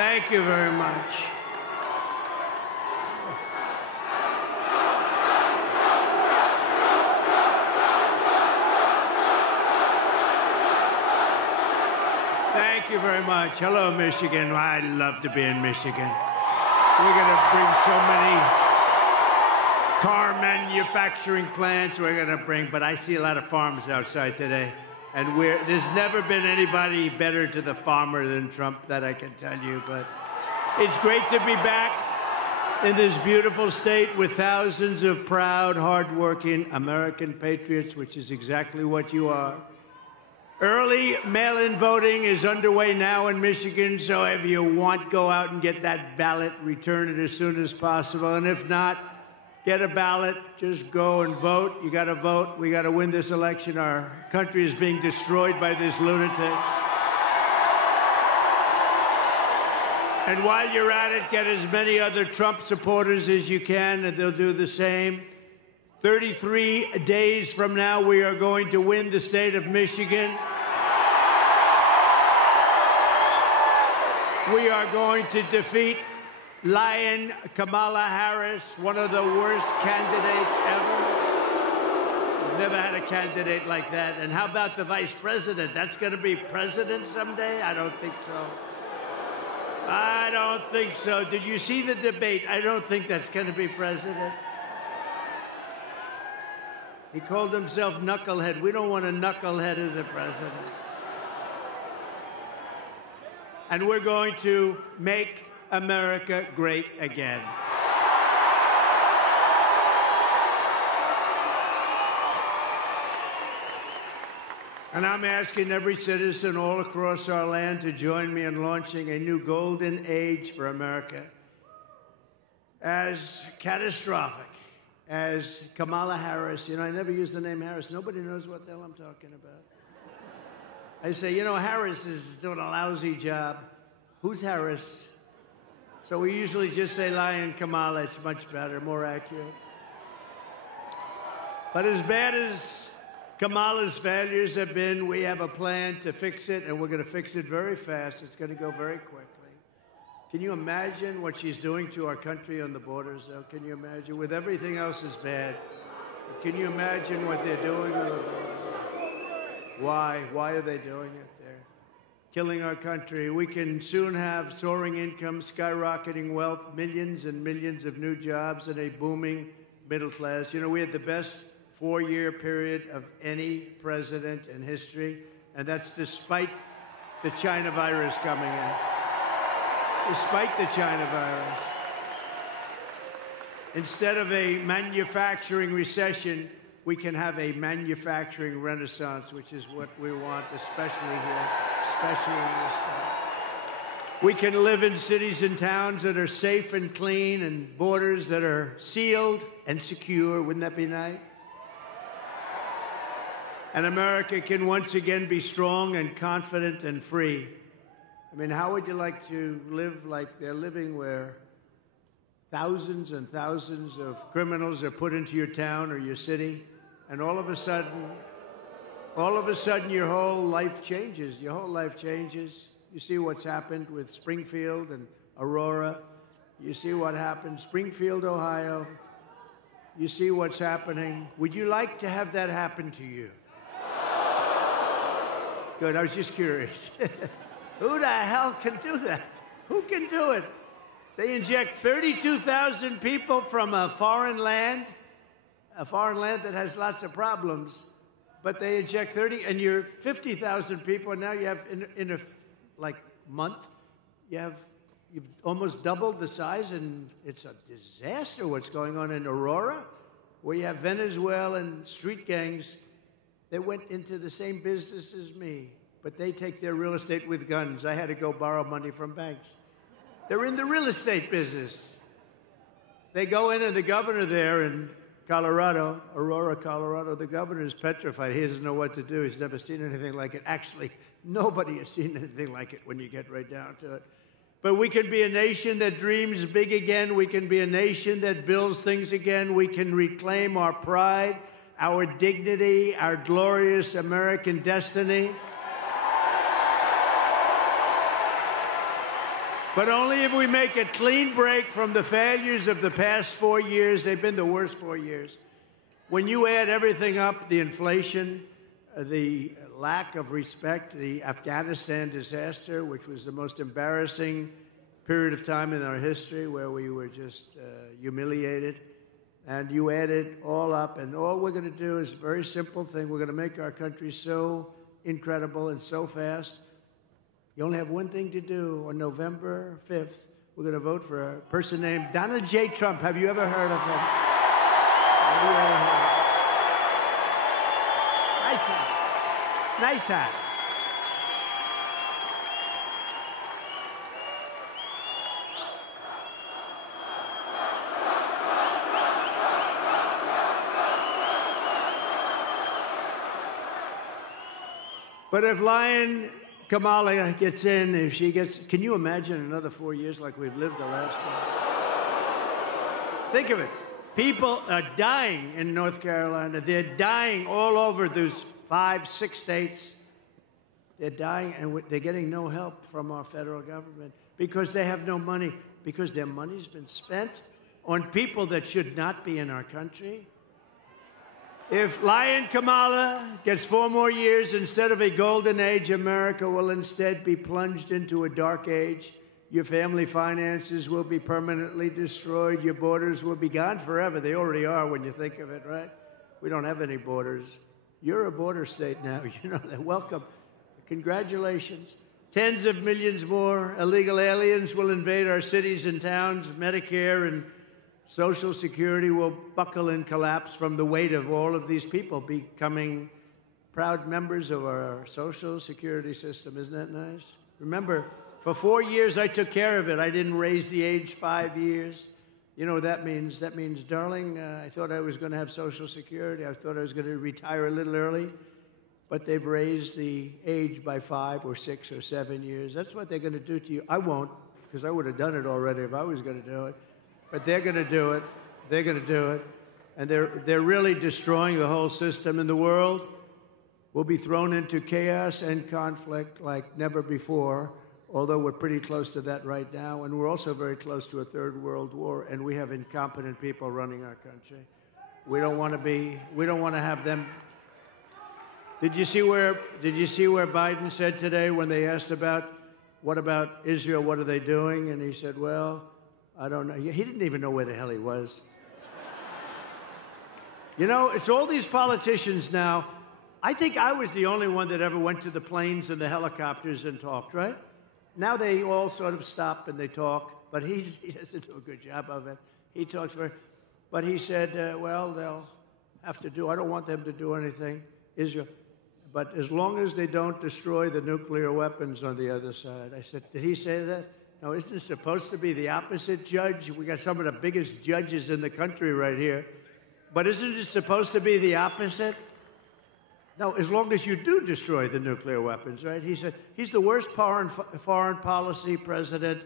Thank you very much. Thank you very much. Hello, Michigan. I love to be in Michigan. We're going to bring so many car manufacturing plants but I see a lot of farmers outside today. And there's never been anybody better to the farmer than Trump, that I can tell you. But it's great to be back in this beautiful state with thousands of proud, hardworking American patriots, which is exactly what you are. Early mail-in voting is underway now in Michigan, so if you want, go out and get that ballot, return it as soon as possible. And if not, get a ballot, just go and vote. You got to vote. We got to win this election. Our country is being destroyed by these lunatics. And while you're at it, get as many other Trump supporters as you can, and they'll do the same. 33 days from now, we are going to win the state of Michigan. We are going to defeat Lion Kamala Harris, one of the worst candidates ever. We've never had a candidate like that. And how about the vice president? That's going to be president someday? I don't think so. I don't think so. Did you see the debate? I don't think that's going to be president. He called himself knucklehead. We don't want a knucklehead as a president. And we're going to make America great again. And I'm asking every citizen all across our land to join me in launching a new golden age for America. As catastrophic as Kamala Harris, I never use the name Harris. Nobody knows what the hell I'm talking about. I say, Harris is doing a lousy job. Who's Harris? So we usually just say Lion Kamala. It's much better, more accurate. But as bad as Kamala's failures have been, we have a plan to fix it, and we're going to fix it very fast. It's going to go very quickly. Can you imagine what she's doing to our country on the borders, though? Can you imagine? With everything else is bad. Can you imagine what they're doing on the borders? Why? Why are they doing it? They're killing our country. We can soon have soaring income, skyrocketing wealth, millions and millions of new jobs, and a booming middle class. We had the best four-year period of any president in history, and that's despite the China virus coming in. Despite the China virus. Instead of a manufacturing recession, we can have a manufacturing renaissance, which is what we want, especially here, especially in this town. We can live in cities and towns that are safe and clean and borders that are sealed and secure. Wouldn't that be nice? And America can once again be strong and confident and free. How would you like to live like they're living, where thousands and thousands of criminals are put into your town or your city, and all of a sudden, your whole life changes. Your whole life changes. You see what's happened with Springfield and Aurora. You see what happened, Springfield, Ohio. You see what's happening. Would you like to have that happen to you? Good, I was just curious. Who the hell can do that? Who can do it? They inject 32,000 people from a foreign land that has lots of problems, but they inject 30, and you're 50,000 people, and now you have, in a month, you've almost doubled the size, and it's a disaster what's going on in Aurora, where you have Venezuelan street gangs that went into the same business as me. But they take their real estate with guns. I had to go borrow money from banks. They're in the real estate business. They go in, and the governor there in Colorado, Aurora, Colorado, the governor is petrified. He doesn't know what to do. He's never seen anything like it. Actually, nobody has seen anything like it when you get right down to it. But we can be a nation that dreams big again. We can be a nation that builds things again. We can reclaim our pride, our dignity, our glorious American destiny. But only if we make a clean break from the failures of the past 4 years. They've been the worst 4 years. When you add everything up, the inflation, the lack of respect, the Afghanistan disaster, which was the most embarrassing period of time in our history where we were just humiliated, and you add it all up, and all we're going to do is a very simple thing. We're going to make our country so incredible and so fast. You only have one thing to do. On November 5th, we're going to vote for a person named Donald J. Trump. Have you ever heard of him? Have you ever heard of him? Nice hat. Nice hat. But if Lion Kamala gets in, if she gets, can you imagine another 4 years like we've lived the last one? Think of it. People are dying in North Carolina. They're dying all over those 5, 6 states. They're dying, and they're getting no help from our federal government because they have no money, because their money's been spent on people that should not be in our country. If Lion Kamala gets 4 more years instead of a golden age, America will instead be plunged into a dark age. Your family finances will be permanently destroyed. Your borders will be gone forever. They already are when you think of it, right? We don't have any borders. You're a border state now. You know that. Welcome. Congratulations. Tens of millions more illegal aliens will invade our cities and towns. Medicare and Social Security will buckle and collapse from the weight of all of these people becoming proud members of our Social Security system. Isn't that nice? Remember, for 4 years, I took care of it. I didn't raise the age 5 years. You know what that means? That means, darling, I thought I was going to have Social Security. I thought I was going to retire a little early. But they've raised the age by 5 or 6 or 7 years. That's what they're going to do to you. I won't, because I would have done it already if I was going to do it. But they're going to do it. They're going to do it. And they're really destroying the whole system. And the world will be thrown into chaos and conflict like never before, although we're pretty close to that right now. And we're also very close to a third world war. And we have incompetent people running our country. We don't want to have them. Did you see where Biden said today when they asked what about Israel, what are they doing? And he said, well, I don't know. He didn't even know where the hell he was. You know, it's all these politicians now. I think I was the only one that ever went to the planes and the helicopters and talked, right? Now they all sort of stop and they talk, but he doesn't do a good job of it. He talks but he said, well, they'll have to do, I don't want them to do anything, Israel. But as long as they don't destroy the nuclear weapons on the other side. I said, did he say that? No, isn't it supposed to be the opposite, Judge? We got some of the biggest judges in the country right here. But isn't it supposed to be the opposite? No, as long as you do destroy the nuclear weapons, right? He said he's the worst foreign policy president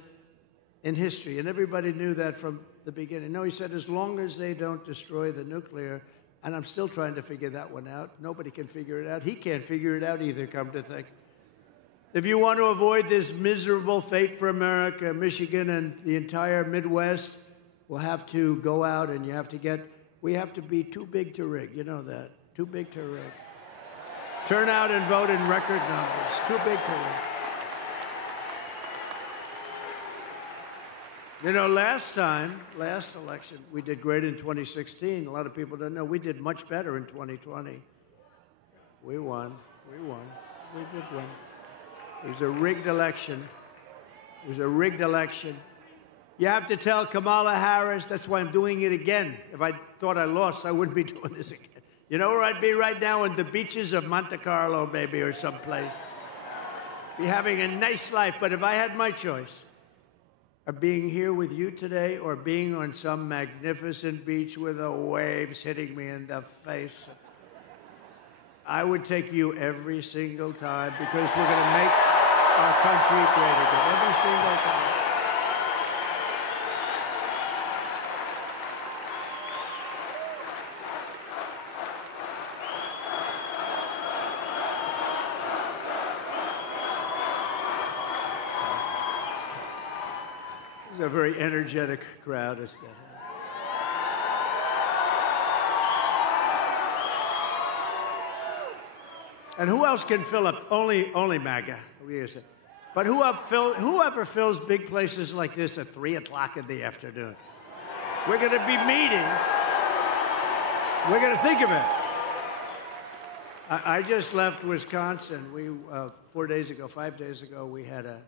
in history, and everybody knew that from the beginning. No, he said as long as they don't destroy the nuclear, and I'm still trying to figure that one out. Nobody can figure it out. He can't figure it out either, come to think. If you want to avoid this miserable fate for America, Michigan and the entire Midwest will have to go out and we have to be too big to rig. You know that. Too big to rig. Turn out and vote in record numbers. Too big to rig. You know, last election, we did great in 2016. A lot of people don't know. We did much better in 2020. We won. We did win. It was a rigged election. It was a rigged election. You have to tell Kamala Harris, that's why I'm doing it again. If I thought I lost, I wouldn't be doing this again. You know where I'd be right now? On the beaches of Monte Carlo, maybe, or someplace. Be having a nice life. But if I had my choice of being here with you today or being on some magnificent beach with the waves hitting me in the face, I would take you every single time because we're going to make our country great again. Every single time. It's a very energetic crowd. And who else can fill up? Only MAGA. But whoever fills big places like this at 3 o'clock in the afternoon? We're going to be meeting. We're going to think of it. I just left Wisconsin. We 5 days ago, we had a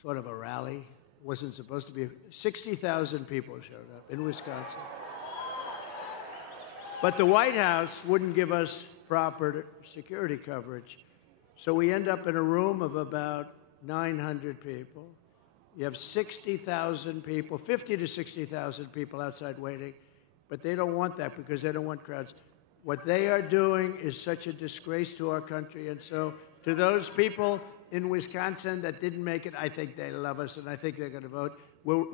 sort of a rally. Wasn't supposed to be. 60,000 people showed up in Wisconsin. But the White House wouldn't give us proper security coverage. So we end up in a room of about 900 people. You have 60,000 people, 50 to 60,000 people outside waiting, but they don't want that because they don't want crowds. What they are doing is such a disgrace to our country. And so to those people in Wisconsin that didn't make it, I think they love us, and I think they're going to vote.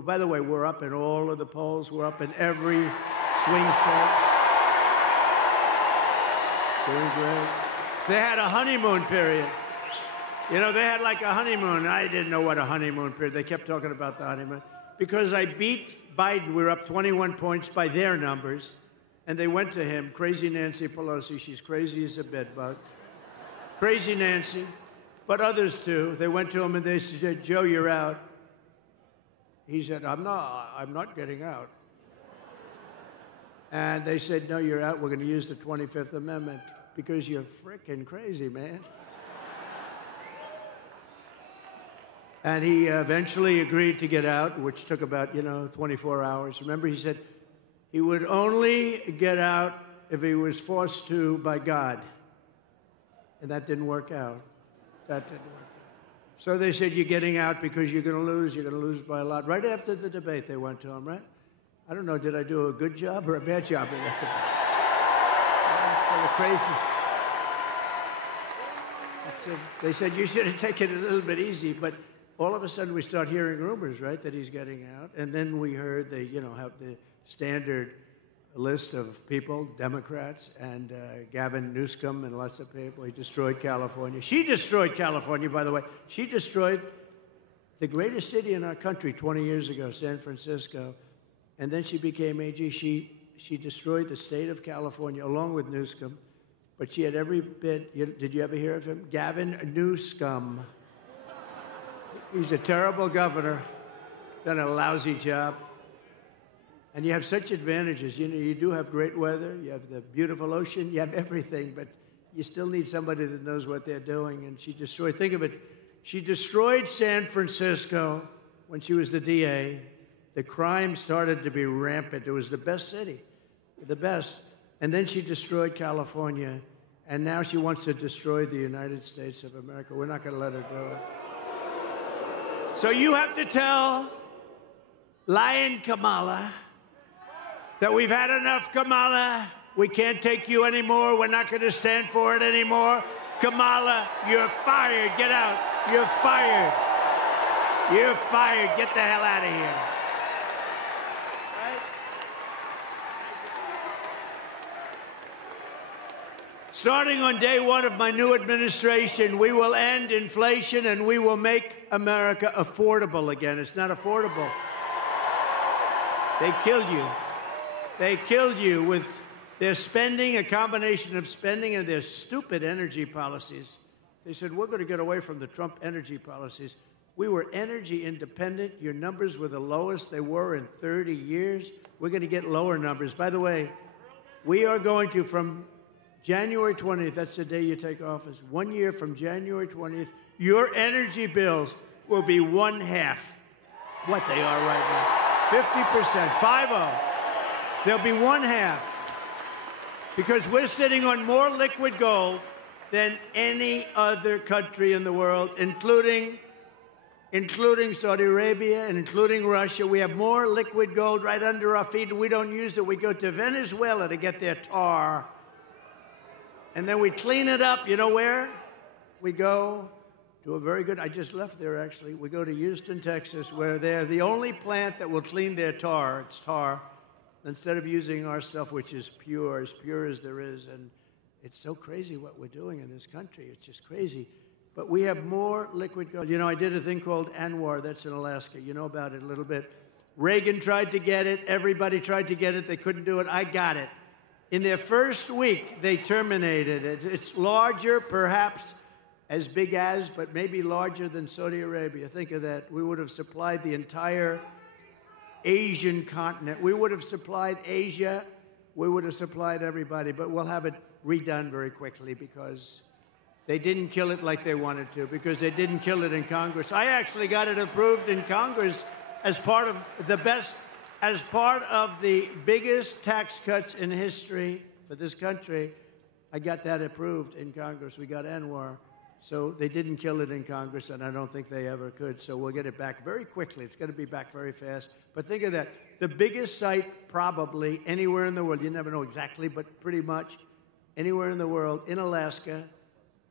By the way, we're up in all of the polls. We're up in every swing state. Doing great. They had a honeymoon period. You know, they had like a honeymoon. I didn't know what a honeymoon period. They kept talking about the honeymoon. Because I beat Biden, we were up 21 points by their numbers. And they went to him, crazy Nancy Pelosi. She's crazy as a bedbug. Crazy Nancy. But others too. They went to him and they said, Joe, you're out. He said, I'm not getting out. And they said, no, you're out. We're going to use the 25th Amendment because you're frickin' crazy, man. And he eventually agreed to get out, which took about, 24 hours. Remember, he said he would only get out if he was forced to by God. And that didn't work out. That didn't work out. So they said, you're getting out because you're going to lose. You're going to lose by a lot. Right after the debate, they went to him, right? I don't know, did I do a good job or a bad job in that debate? They were crazy. They said, you should have taken it a little bit easy, but all of a sudden we start hearing rumors, right, that he's getting out. And then we heard they, have the standard list of people, Democrats, and Gavin Newsom and lots of people. He destroyed California. She destroyed California, by the way. She destroyed the greatest city in our country 20 years ago, San Francisco. And then she became AG. She destroyed the state of California along with Newsom. But she had every bit, did you ever hear of him? Gavin Newsom. He's a terrible governor, done a lousy job. And you have such advantages. You do have great weather, you have the beautiful ocean, you have everything, but you still need somebody that knows what they're doing. And she destroyed, think of it, she destroyed San Francisco when she was the DA. The crime started to be rampant. It was the best city, the best. And then she destroyed California, and now she wants to destroy the United States of America. We're not going to let her do it. So you have to tell lying Kamala that we've had enough, Kamala. We can't take you anymore. We're not going to stand for it anymore. Kamala, you're fired. Get out. You're fired. You're fired. Get the hell out of here. Starting on day one of my new administration, we will end inflation and we will make America affordable again. It's not affordable. They killed you. They killed you with their spending, a combination of spending and their stupid energy policies. They said, we're going to get away from the Trump energy policies. We were energy independent. Your numbers were the lowest they were in 30 years. We're going to get lower numbers. By the way, we are going to, from January 20th, that's the day you take office, 1 year from January 20th, your energy bills will be 1/2 what they are right now. 50%, 50. They'll be 1/2. Because we're sitting on more liquid gold than any other country in the world, including Saudi Arabia and including Russia. We have more liquid gold right under our feet, and we don't use it. We go to Venezuela to get their tar. And then we clean it up. You know where? We go to a very good, I just left there actually. We go to Houston, Texas, where they're the only plant that will clean their tar. It's tar. Instead of using our stuff, which is pure as there is. And it's so crazy what we're doing in this country. It's just crazy. but we have more liquid gold. You know, I did a thing called ANWR, that's in Alaska. You know about it a little bit. Reagan tried to get it. Everybody tried to get it. They couldn't do it. I got it. In their first week, they terminated it. It's larger, perhaps as big as, but maybe larger than Saudi Arabia. Think of that. We would have supplied the entire Asian continent. We would have supplied Asia. We would have supplied everybody, but we'll have it redone very quickly because they didn't kill it like they wanted to, because they didn't kill it in Congress. I actually got it approved in Congress as part of the biggest tax cuts in history for this country. I got that approved in Congress. We got ANWR. So they didn't kill it in Congress, and I don't think they ever could. So we'll get it back very quickly. It's going to be back very fast. But think of that. The biggest site probably anywhere in the world, you never know exactly, but pretty much anywhere in the world, in Alaska.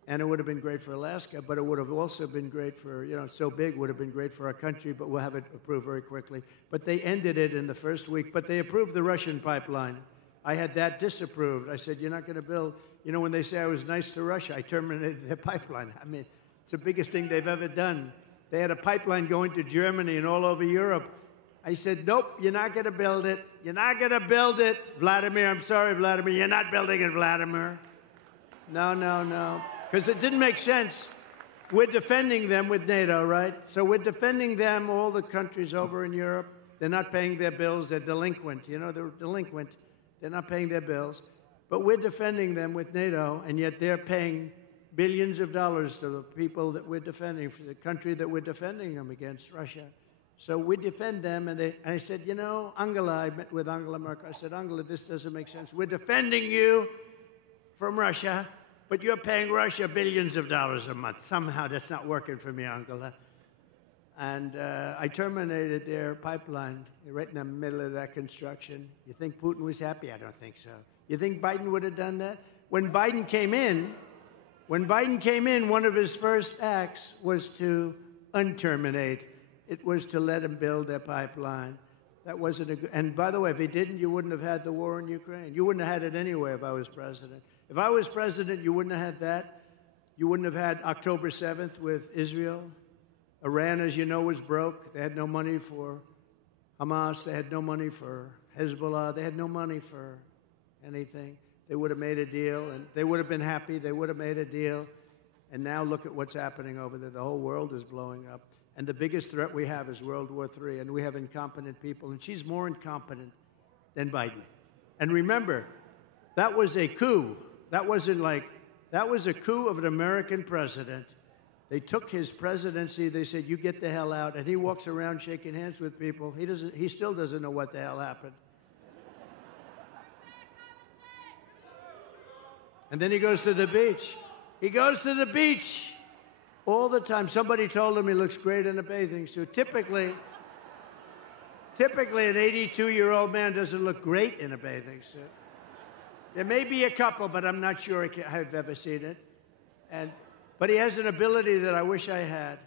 And it would have been great for Alaska, but it would have also been great for, you know, so big would have been great for our country, but we'll have it approved very quickly. But they ended it in the first week, but they approved the Russian pipeline. I had that disapproved. I said, you're not going to build, you know, when they say I was nice to Russia, I terminated their pipeline. I mean, it's the biggest thing they've ever done. They had a pipeline going to Germany and all over Europe. I said, nope, you're not going to build it. You're not going to build it. Vladimir, I'm sorry, Vladimir, you're not building it, Vladimir. No, no, no. Because it didn't make sense. We're defending them with NATO, right? So we're defending them, all the countries over in Europe. They're not paying their bills. They're delinquent. You know, they're delinquent. They're not paying their bills. But we're defending them with NATO, and yet they're paying billions of dollars to the people that we're defending, for the country that we're defending them against, Russia. So we defend them, and I said, you know, Angela, I met with Angela Merkel. I said, Angela, this doesn't make sense. We're defending you from Russia, but you're paying Russia billions of dollars a month. Somehow that's not working for me, Angela. And I terminated their pipeline right in the middle of that construction. You think Putin was happy? I don't think so. You think Biden would have done that? When Biden came in, one of his first acts was to unterminate. It was to let him build their pipeline. That wasn't a good, and by the way, if he didn't, you wouldn't have had the war in Ukraine. You wouldn't have had it anyway if I was president. If I was president, you wouldn't have had that. You wouldn't have had October 7th with Israel. Iran, as you know, was broke. They had no money for Hamas. They had no money for Hezbollah. They had no money for anything. They would have made a deal, and they would have been happy. They would have made a deal. And now look at what's happening over there. The whole world is blowing up. And the biggest threat we have is World War III, and we have incompetent people. And she's more incompetent than Biden. And remember, that was a coup. That was a coup of an American president. They took his presidency. They said, you get the hell out. And he walks around shaking hands with people. He still doesn't know what the hell happened. And then he goes to the beach. He goes to the beach all the time. Somebody told him he looks great in a bathing suit. Typically, an 82-year-old man doesn't look great in a bathing suit. There may be a couple, but I'm not sure I've ever seen it. But he has an ability that I wish I had.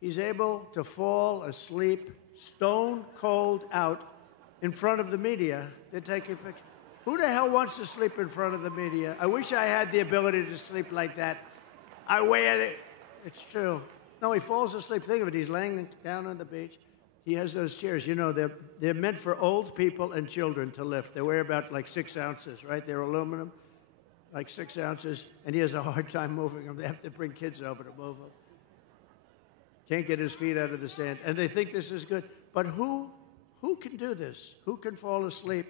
He's able to fall asleep stone cold out in front of the media. They're taking pictures. Who the hell wants to sleep in front of the media? I wish I had the ability to sleep like that. I wear it. It's true. No, he falls asleep. Think of it. He's laying down on the beach. He has those chairs. You know, they're meant for old people and children to lift. They weigh about like 6 ounces, right? They're aluminum, like 6 ounces. And he has a hard time moving them. They have to bring kids over to move them. Can't get his feet out of the sand. And they think this is good. But who can do this? Who can fall asleep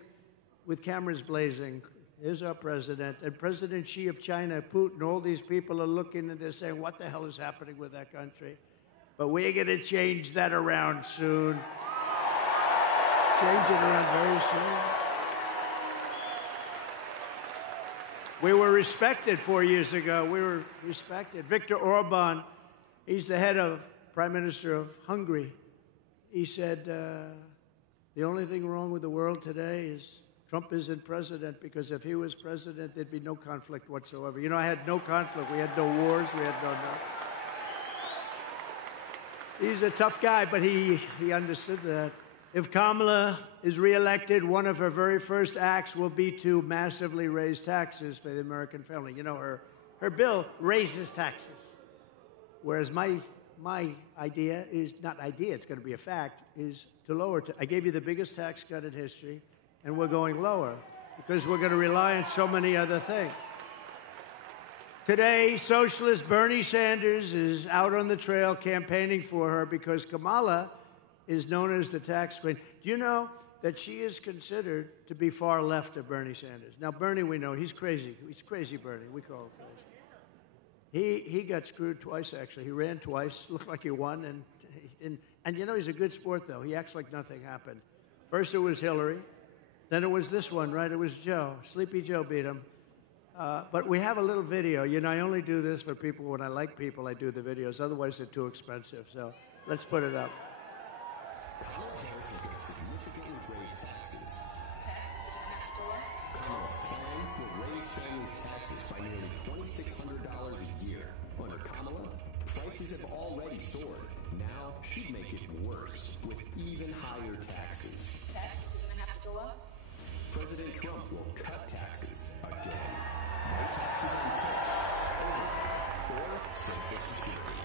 with cameras blazing? Here's our president. And President Xi of China, Putin, all these people are looking and they're saying, what the hell is happening with that country? But we're going to change that around soon. Change it around very soon. We were respected 4 years ago. We were respected. Viktor Orban, he's the head of Prime Minister of Hungary. He said, the only thing wrong with the world today is Trump isn't president, because if he was president, there'd be no conflict whatsoever. You know, I had no conflict. We had no wars. We had no. He's a tough guy, but he understood that. If Kamala is reelected, one of her very first acts will be to massively raise taxes for the American family. You know, her bill raises taxes. Whereas my idea is not idea; it's going to be a fact. Is to lower. I gave you the biggest tax cut in history, and we're going lower because we're going to rely on so many other things. Today, socialist Bernie Sanders is out on the trail campaigning for her because Kamala is known as the tax queen. Do you know that she is considered to be far left of Bernie Sanders? Now, Bernie, we know, he's crazy. He's crazy Bernie. We call him crazy. He got screwed twice, actually. He ran twice, looked like he won, and you know, he's a good sport, though. He acts like nothing happened. First it was Hillary, then it was this one, right? It was Joe. Sleepy Joe beat him. But we have a little video. You know, I only do this for people when I like people. I do the videos. Otherwise, they're too expensive. So let's put it up. Kamala Harris is going to significantly raise taxes. Kamala's plan will raise families' taxes by nearly $2,600 a year. Under Kamala, prices have already soared. Now she'd make it worse with even higher taxes. Taxes are going to have to go up. President Trump will cut taxes again. No taxes on tips, overtime, or Social Security.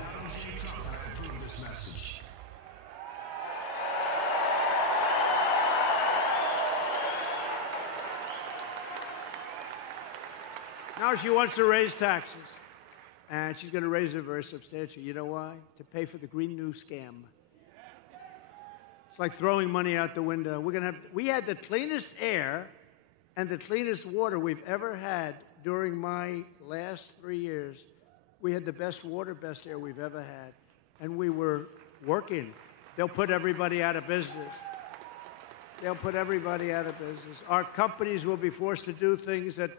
Not only Trump can approve this message. Now she wants to raise taxes, and she's going to raise it very substantially. You know why? To pay for the Green New scam. It's like throwing money out the window. We had the cleanest air and the cleanest water we've ever had during my last 3 years. We had the best water, best air we've ever had, and we were working. They'll put everybody out of business. They'll put everybody out of business. Our companies will be forced to do things that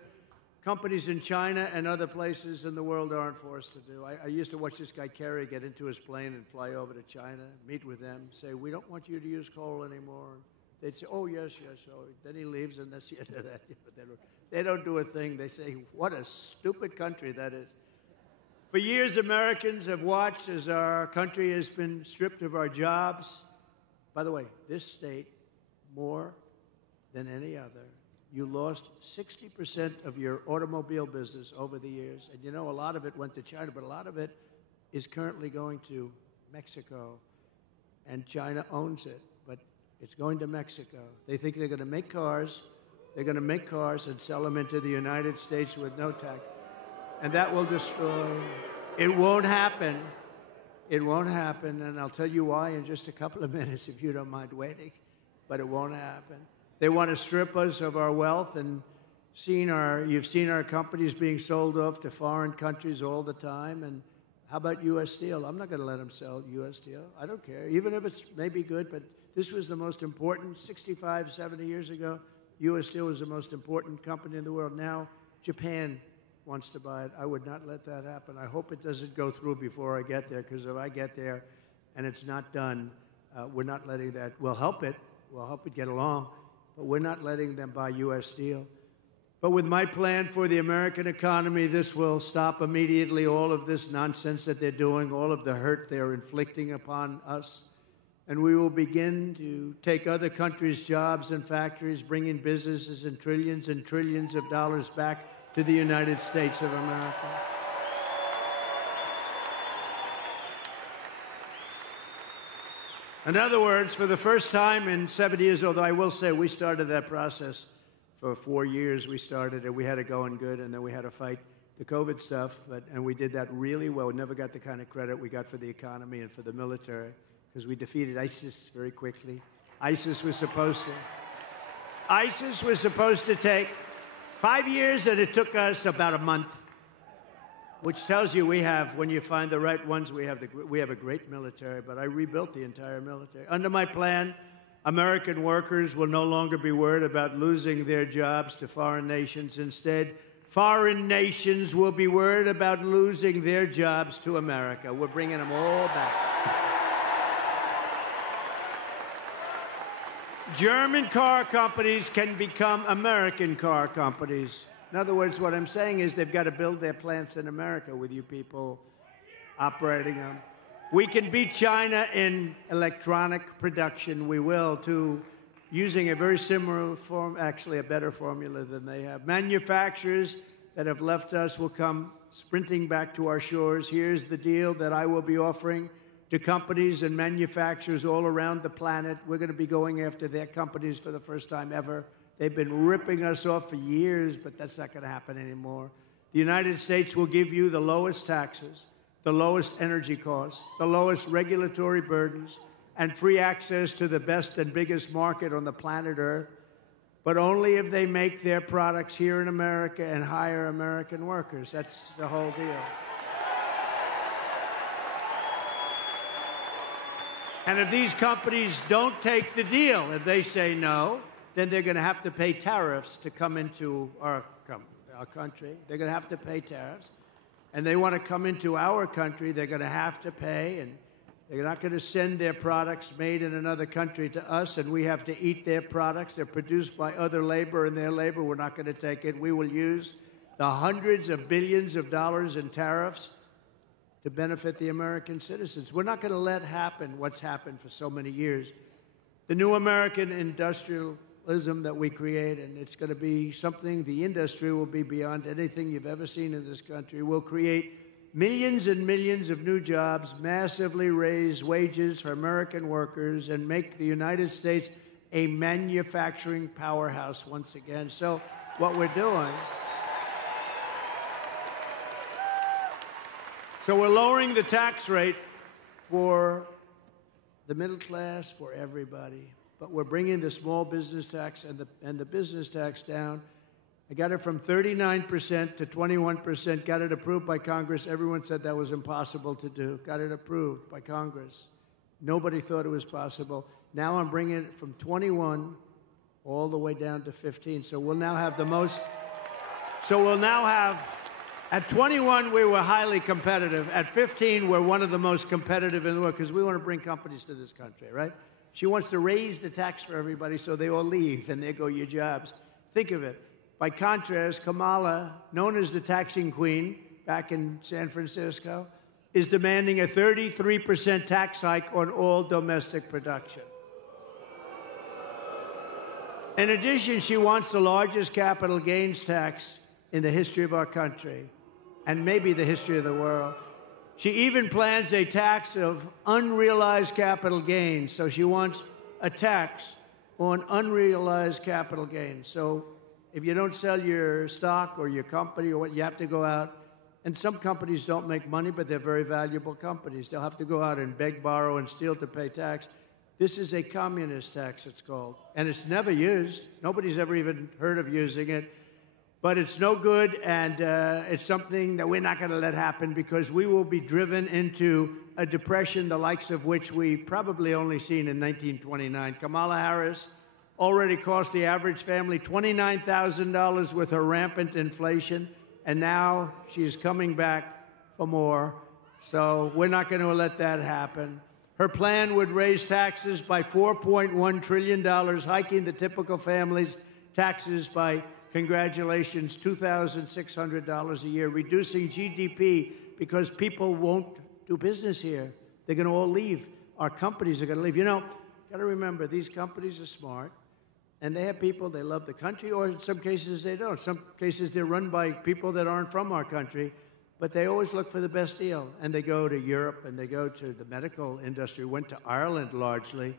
companies in China and other places in the world aren't forced to do. I used to watch this guy Kerry get into his plane and fly over to China, meet with them, say, we don't want you to use coal anymore. They'd say, oh, yes, yes. So then he leaves, and that's the end of that. They don't do a thing. They say, what a stupid country that is. For years, Americans have watched as our country has been stripped of our jobs. By the way, this state, more than any other, you lost 60% of your automobile business over the years. And you know, a lot of it went to China, but a lot of it is currently going to Mexico. And China owns it, but it's going to Mexico. They think they're going to make cars. They're going to make cars and sell them into the United States with no tax. And that will destroy. It won't happen. It won't happen. And I'll tell you why in just a couple of minutes if you don't mind waiting. But it won't happen. They want to strip us of our wealth, and you've seen our companies being sold off to foreign countries all the time. And how about U.S. Steel? I'm not going to let them sell U.S. Steel. I don't care, even if it's maybe good, but this was the most important. 65, 70 years ago, U.S. Steel was the most important company in the world. Now, Japan wants to buy it. I would not let that happen. I hope it doesn't go through before I get there, because if I get there and it's not done, we're not letting that. We'll help it get along. But we're not letting them buy U.S. Steel. But with my plan for the American economy, this will stop immediately all of this nonsense that they're doing, all of the hurt they're inflicting upon us. And we will begin to take other countries' jobs and factories, bringing businesses and trillions of dollars back to the United States of America. In other words, for the first time in 7 years, although I will say we started that process for 4 years, we started it, we had it going good, and then we had to fight the COVID stuff, and we did that really well. We never got the kind of credit we got for the economy and for the military, because we defeated ISIS very quickly. ISIS was supposed to take 5 years, and it took us about a month. Which tells you when you find the right ones, we have a great military, but I rebuilt the entire military. Under my plan, American workers will no longer be worried about losing their jobs to foreign nations. Instead, foreign nations will be worried about losing their jobs to America. We're bringing them all back. German car companies can become American car companies. In other words, what I'm saying is they've got to build their plants in America with you people operating them. We can beat China in electronic production. We will, too, using a very similar form, actually a better formula than they have. Manufacturers that have left us will come sprinting back to our shores. Here's the deal that I will be offering to companies and manufacturers all around the planet. We're going to be going after their companies for the first time ever. They've been ripping us off for years, but that's not going to happen anymore. The United States will give you the lowest taxes, the lowest energy costs, the lowest regulatory burdens, and free access to the best and biggest market on the planet Earth, but only if they make their products here in America and hire American workers. That's the whole deal. And if these companies don't take the deal, if they say no, then they're going to have to pay tariffs to come into our country. They're going to have to pay tariffs. And they want to come into our country, they're going to have to pay. And they're not going to send their products made in another country to us, and we have to eat their products. They're produced by other labor, and their labor, we're not going to take it. We will use the hundreds of billions of dollars in tariffs to benefit the American citizens. We're not going to let happen what's happened for so many years. The new American industrialism that we create, and it's going to be something, the industry will be beyond anything you've ever seen in this country. We'll create millions and millions of new jobs, massively raise wages for American workers, and make the United States a manufacturing powerhouse once again. So what we're doing... So we're lowering the tax rate for the middle class, for everybody. But we're bringing the small business tax and the business tax down. I got it from 39% to 21%, got it approved by Congress. Everyone said that was impossible to do. Got it approved by Congress. Nobody thought it was possible. Now I'm bringing it from 21 all the way down to 15. So we'll now have the most... So we'll now have... At 21, we were highly competitive. At 15, we're one of the most competitive in the world because we want to bring companies to this country, right? She wants to raise the tax for everybody so they all leave and there go your jobs. Think of it. By contrast, Kamala, known as the taxing queen back in San Francisco, is demanding a 33% tax hike on all domestic production. In addition, she wants the largest capital gains tax in the history of our country, and maybe the history of the world. She even plans a tax of unrealized capital gains. So she wants a tax on unrealized capital gains. So if you don't sell your stock or your company or what, you have to go out. And some companies don't make money, but they're very valuable companies. They'll have to go out and beg, borrow, and steal to pay tax. This is a communist tax, it's called. And it's never used. Nobody's ever even heard of using it. But it's no good, and it's something that we're not going to let happen because we will be driven into a depression, the likes of which we probably only seen in 1929. Kamala Harris already cost the average family $29,000 with her rampant inflation, and now she's coming back for more. So we're not going to let that happen. Her plan would raise taxes by $4.1 trillion, hiking the typical family's taxes by, congratulations, $2,600 a year, reducing GDP because people won't do business here. They're going to all leave. Our companies are going to leave. You know, got to remember, these companies are smart, and they have people, they love the country, or in some cases they don't. Some cases they're run by people that aren't from our country, but they always look for the best deal. And they go to Europe, and they go to the medical industry, went to Ireland largely.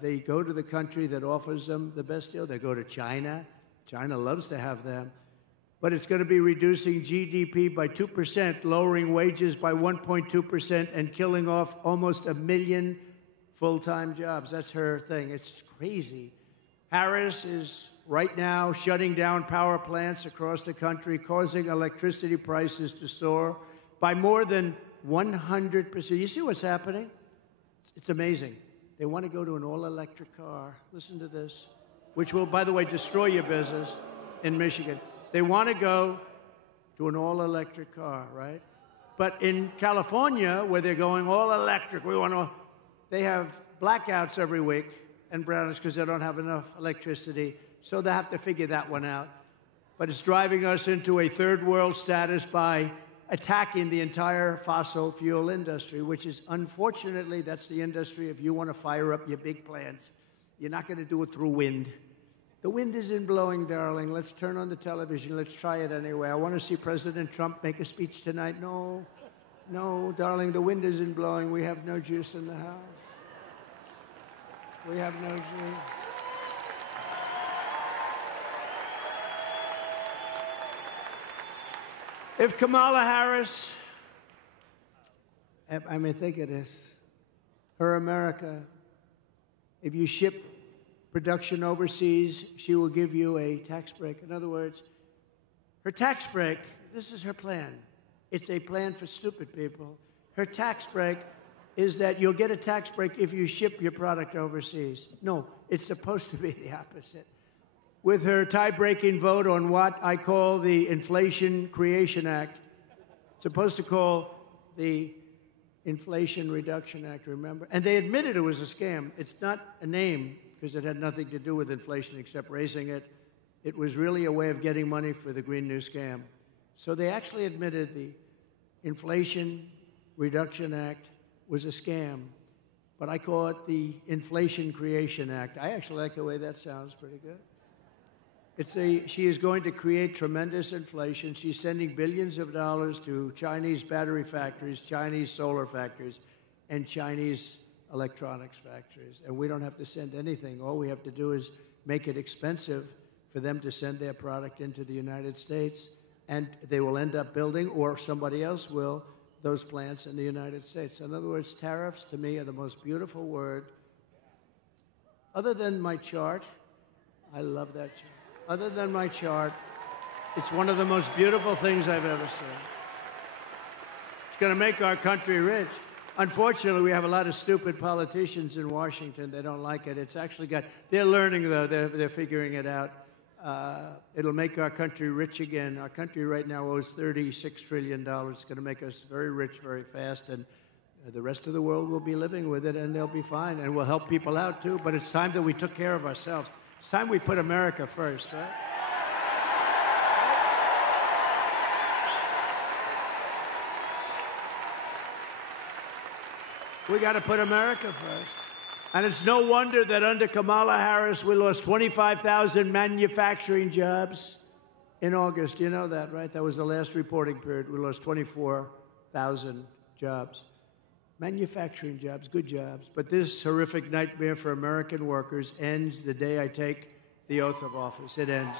They go to the country that offers them the best deal. They go to China. China loves to have them. But it's going to be reducing GDP by 2%, lowering wages by 1.2%, and killing off almost 1 million full-time jobs. That's her thing. It's crazy. Harris is right now shutting down power plants across the country, causing electricity prices to soar by more than 100%. You see what's happening? It's amazing. They want to go to an all-electric car. Listen to this. Which will, by the way, destroy your business in Michigan. They want to go to an all-electric car, right? But in California, where they're going all-electric, they have blackouts every week and brownouts because they don't have enough electricity. So they have to figure that one out. But it's driving us into a third world status by attacking the entire fossil fuel industry, which is, unfortunately, that's the industry. If you want to fire up your big plants, you're not going to do it through wind. The wind isn't blowing, darling. Let's turn on the television. Let's try it anyway. I want to see President Trump make a speech tonight. No, no, darling, the wind isn't blowing. We have no juice in the house. We have no juice. If Kamala Harris, I mean, think of this, her America, if you ship production overseas, she will give you a tax break. In other words, her tax break, this is her plan. It's a plan for stupid people. Her tax break is that you'll get a tax break if you ship your product overseas. No, it's supposed to be the opposite. With her tie-breaking vote on what I call the Inflation Creation Act, supposed to call the Inflation Reduction Act, remember? And they admitted it was a scam. It's not a name because it had nothing to do with inflation except raising it. It was really a way of getting money for the Green New Scam. So they actually admitted the Inflation Reduction Act was a scam, but I call it the Inflation Creation Act. I actually like the way that sounds pretty good. She is going to create tremendous inflation. She's sending billions of dollars to Chinese battery factories, Chinese solar factories, and Chinese electronics factories. And we don't have to send anything. All we have to do is make it expensive for them to send their product into the United States, and they will end up building, or somebody else will, those plants in the United States. In other words, tariffs to me are the most beautiful word. Other than my chart, I love that chart. Other than my chart, it's one of the most beautiful things I've ever seen. It's going to make our country rich. Unfortunately, we have a lot of stupid politicians in Washington. They don't like it. It's actually they're learning, though. They're figuring it out. It'll make our country rich again. Our country right now owes $36 trillion. It's going to make us very rich very fast, and the rest of the world will be living with it, and they'll be fine, and we'll help people out, too. But it's time that we took care of ourselves. It's time we put America first, right? We got to put America first. And it's no wonder that under Kamala Harris, we lost 25,000 manufacturing jobs in August. You know that, right? That was the last reporting period. We lost 24,000 jobs. Manufacturing jobs, good jobs. But this horrific nightmare for American workers ends the day I take the oath of office. It ends.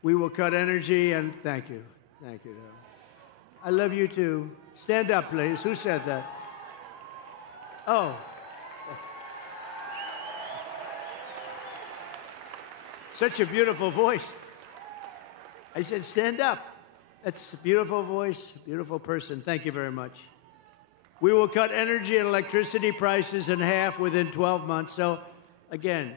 We will cut energy, and thank you. Thank you. I love you, too. Stand up, please. Who said that? Oh. Such a beautiful voice. I said, stand up. That's a beautiful voice, beautiful person. Thank you very much. We will cut energy and electricity prices in half within 12 months. So, again,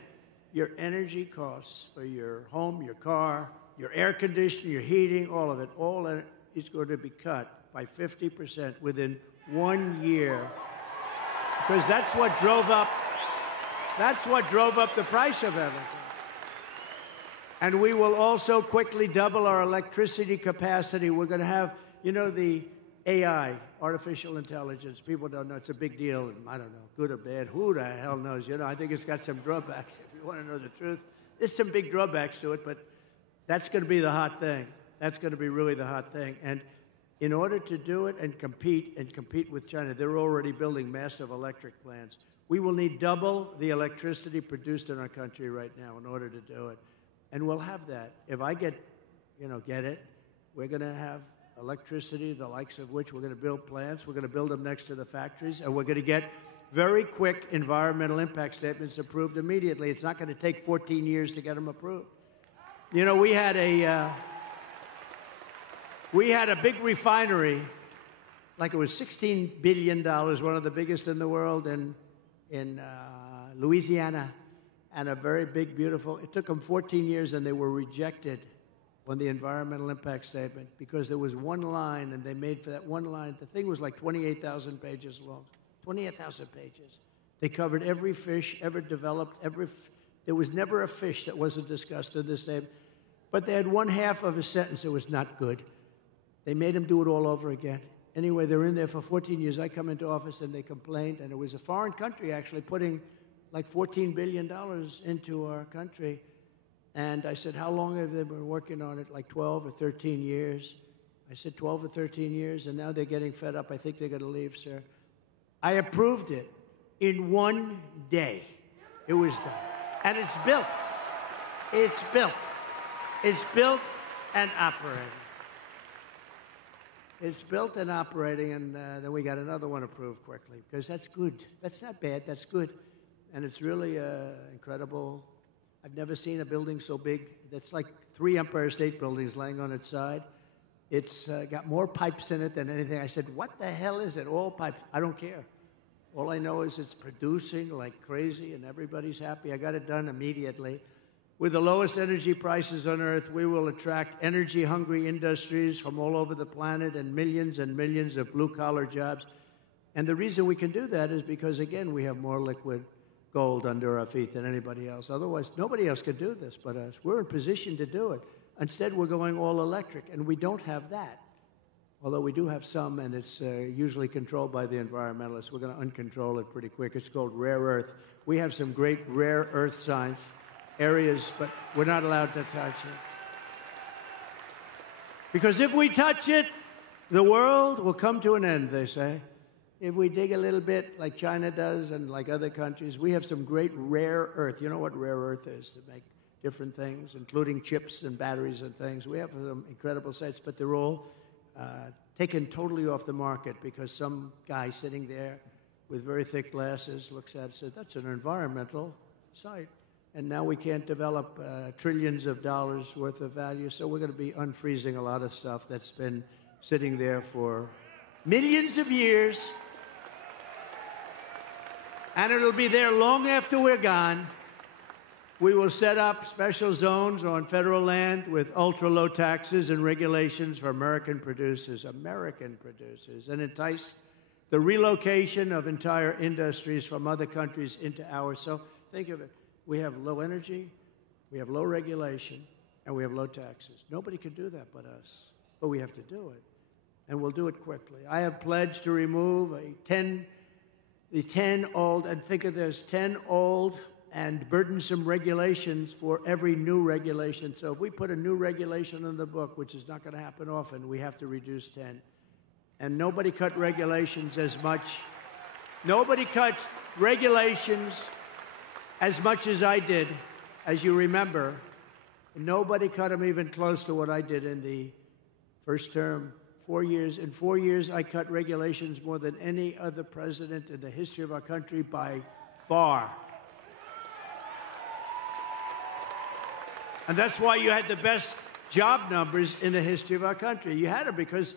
your energy costs for your home, your car, your air conditioning, your heating, all of it, all is going to be cut by 50% within 1 year. Because that's what drove up the price of everything. And we will also quickly double our electricity capacity. We're going to have, you know, the AI, artificial intelligence. People don't know. It's a big deal. And I don't know, good or bad. Who the hell knows? You know, I think it's got some drawbacks. If you want to know the truth, there's some big drawbacks to it, but that's going to be the hot thing. That's going to be really the hot thing. And in order to do it and compete with China, they're already building massive electric plants. We will need double the electricity produced in our country right now in order to do it. And we'll have that. If I get it, we're going to have electricity, the likes of which we're going to build plants. We're going to build them next to the factories, and we're going to get very quick environmental impact statements approved immediately. It's not going to take 14 years to get them approved. You know, we had a big refinery, like it was $16 billion, one of the biggest in the world in Louisiana. And a very big, beautiful, it took them 14 years, and they were rejected on the environmental impact statement because there was one line, and they made for that one line, the thing was like 28,000 pages long, 28,000 pages. They covered every fish ever developed, there was never a fish that wasn't discussed in this statement, but they had one half of a sentence that was not good. They made them do it all over again. anyway, they're in there for 14 years. I come into office and they complained, and it was a foreign country actually putting like $14 billion into our country. And I said, how long have they been working on it? Like 12 or 13 years. I said 12 or 13 years, and now they're getting fed up. I think they're going to leave, sir. I approved it in one day. It was done. And it's built. It's built. It's built and operating. It's built and operating, and then we got another one approved quickly, because that's good. That's not bad. That's good. And it's really incredible. I've never seen a building so big. That's like 3 Empire State Buildings laying on its side. It's got more pipes in it than anything. I said, what the hell is it? All pipes. I don't care. All I know is it's producing like crazy, and everybody's happy. I got it done immediately. With the lowest energy prices on Earth, we will attract energy-hungry industries from all over the planet and millions of blue-collar jobs. And the reason we can do that is because, again, we have more liquid gold under our feet than anybody else. Otherwise, nobody else could do this but us. We're in position to do it. Instead, we're going all electric, and we don't have that. Although we do have some, and it's usually controlled by the environmentalists. We're going to uncontrol it pretty quick. It's called rare earth. We have some great rare earth science areas, but we're not allowed to touch it. Because if we touch it, the world will come to an end, they say. If we dig a little bit like China does and like other countries, we have some great rare earth. You know what rare earth is? To make different things, including chips and batteries and things. We have some incredible sites, but they're all taken totally off the market because some guy sitting there with very thick glasses looks at it and says, that's an environmental site. And now we can't develop trillions of dollars worth of value, so we're going to be unfreezing a lot of stuff that's been sitting there for millions of years. And it'll be there long after we're gone. We will set up special zones on federal land with ultra-low taxes and regulations for American producers, and entice the relocation of entire industries from other countries into ours. So think of it. We have low energy, we have low regulation, and we have low taxes. Nobody can do that but us, but we have to do it, and we'll do it quickly. I have pledged to remove the 10 old, and think of this, 10 old and burdensome regulations for every new regulation. So if we put a new regulation in the book, which is not going to happen often, we have to reduce 10. And nobody cut regulations as much. Nobody cut regulations as much as I did, as you remember. Nobody cut them even close to what I did in the first term. 4 years. In 4 years, I cut regulations more than any other president in the history of our country by far. And that's why you had the best job numbers in the history of our country. You had them because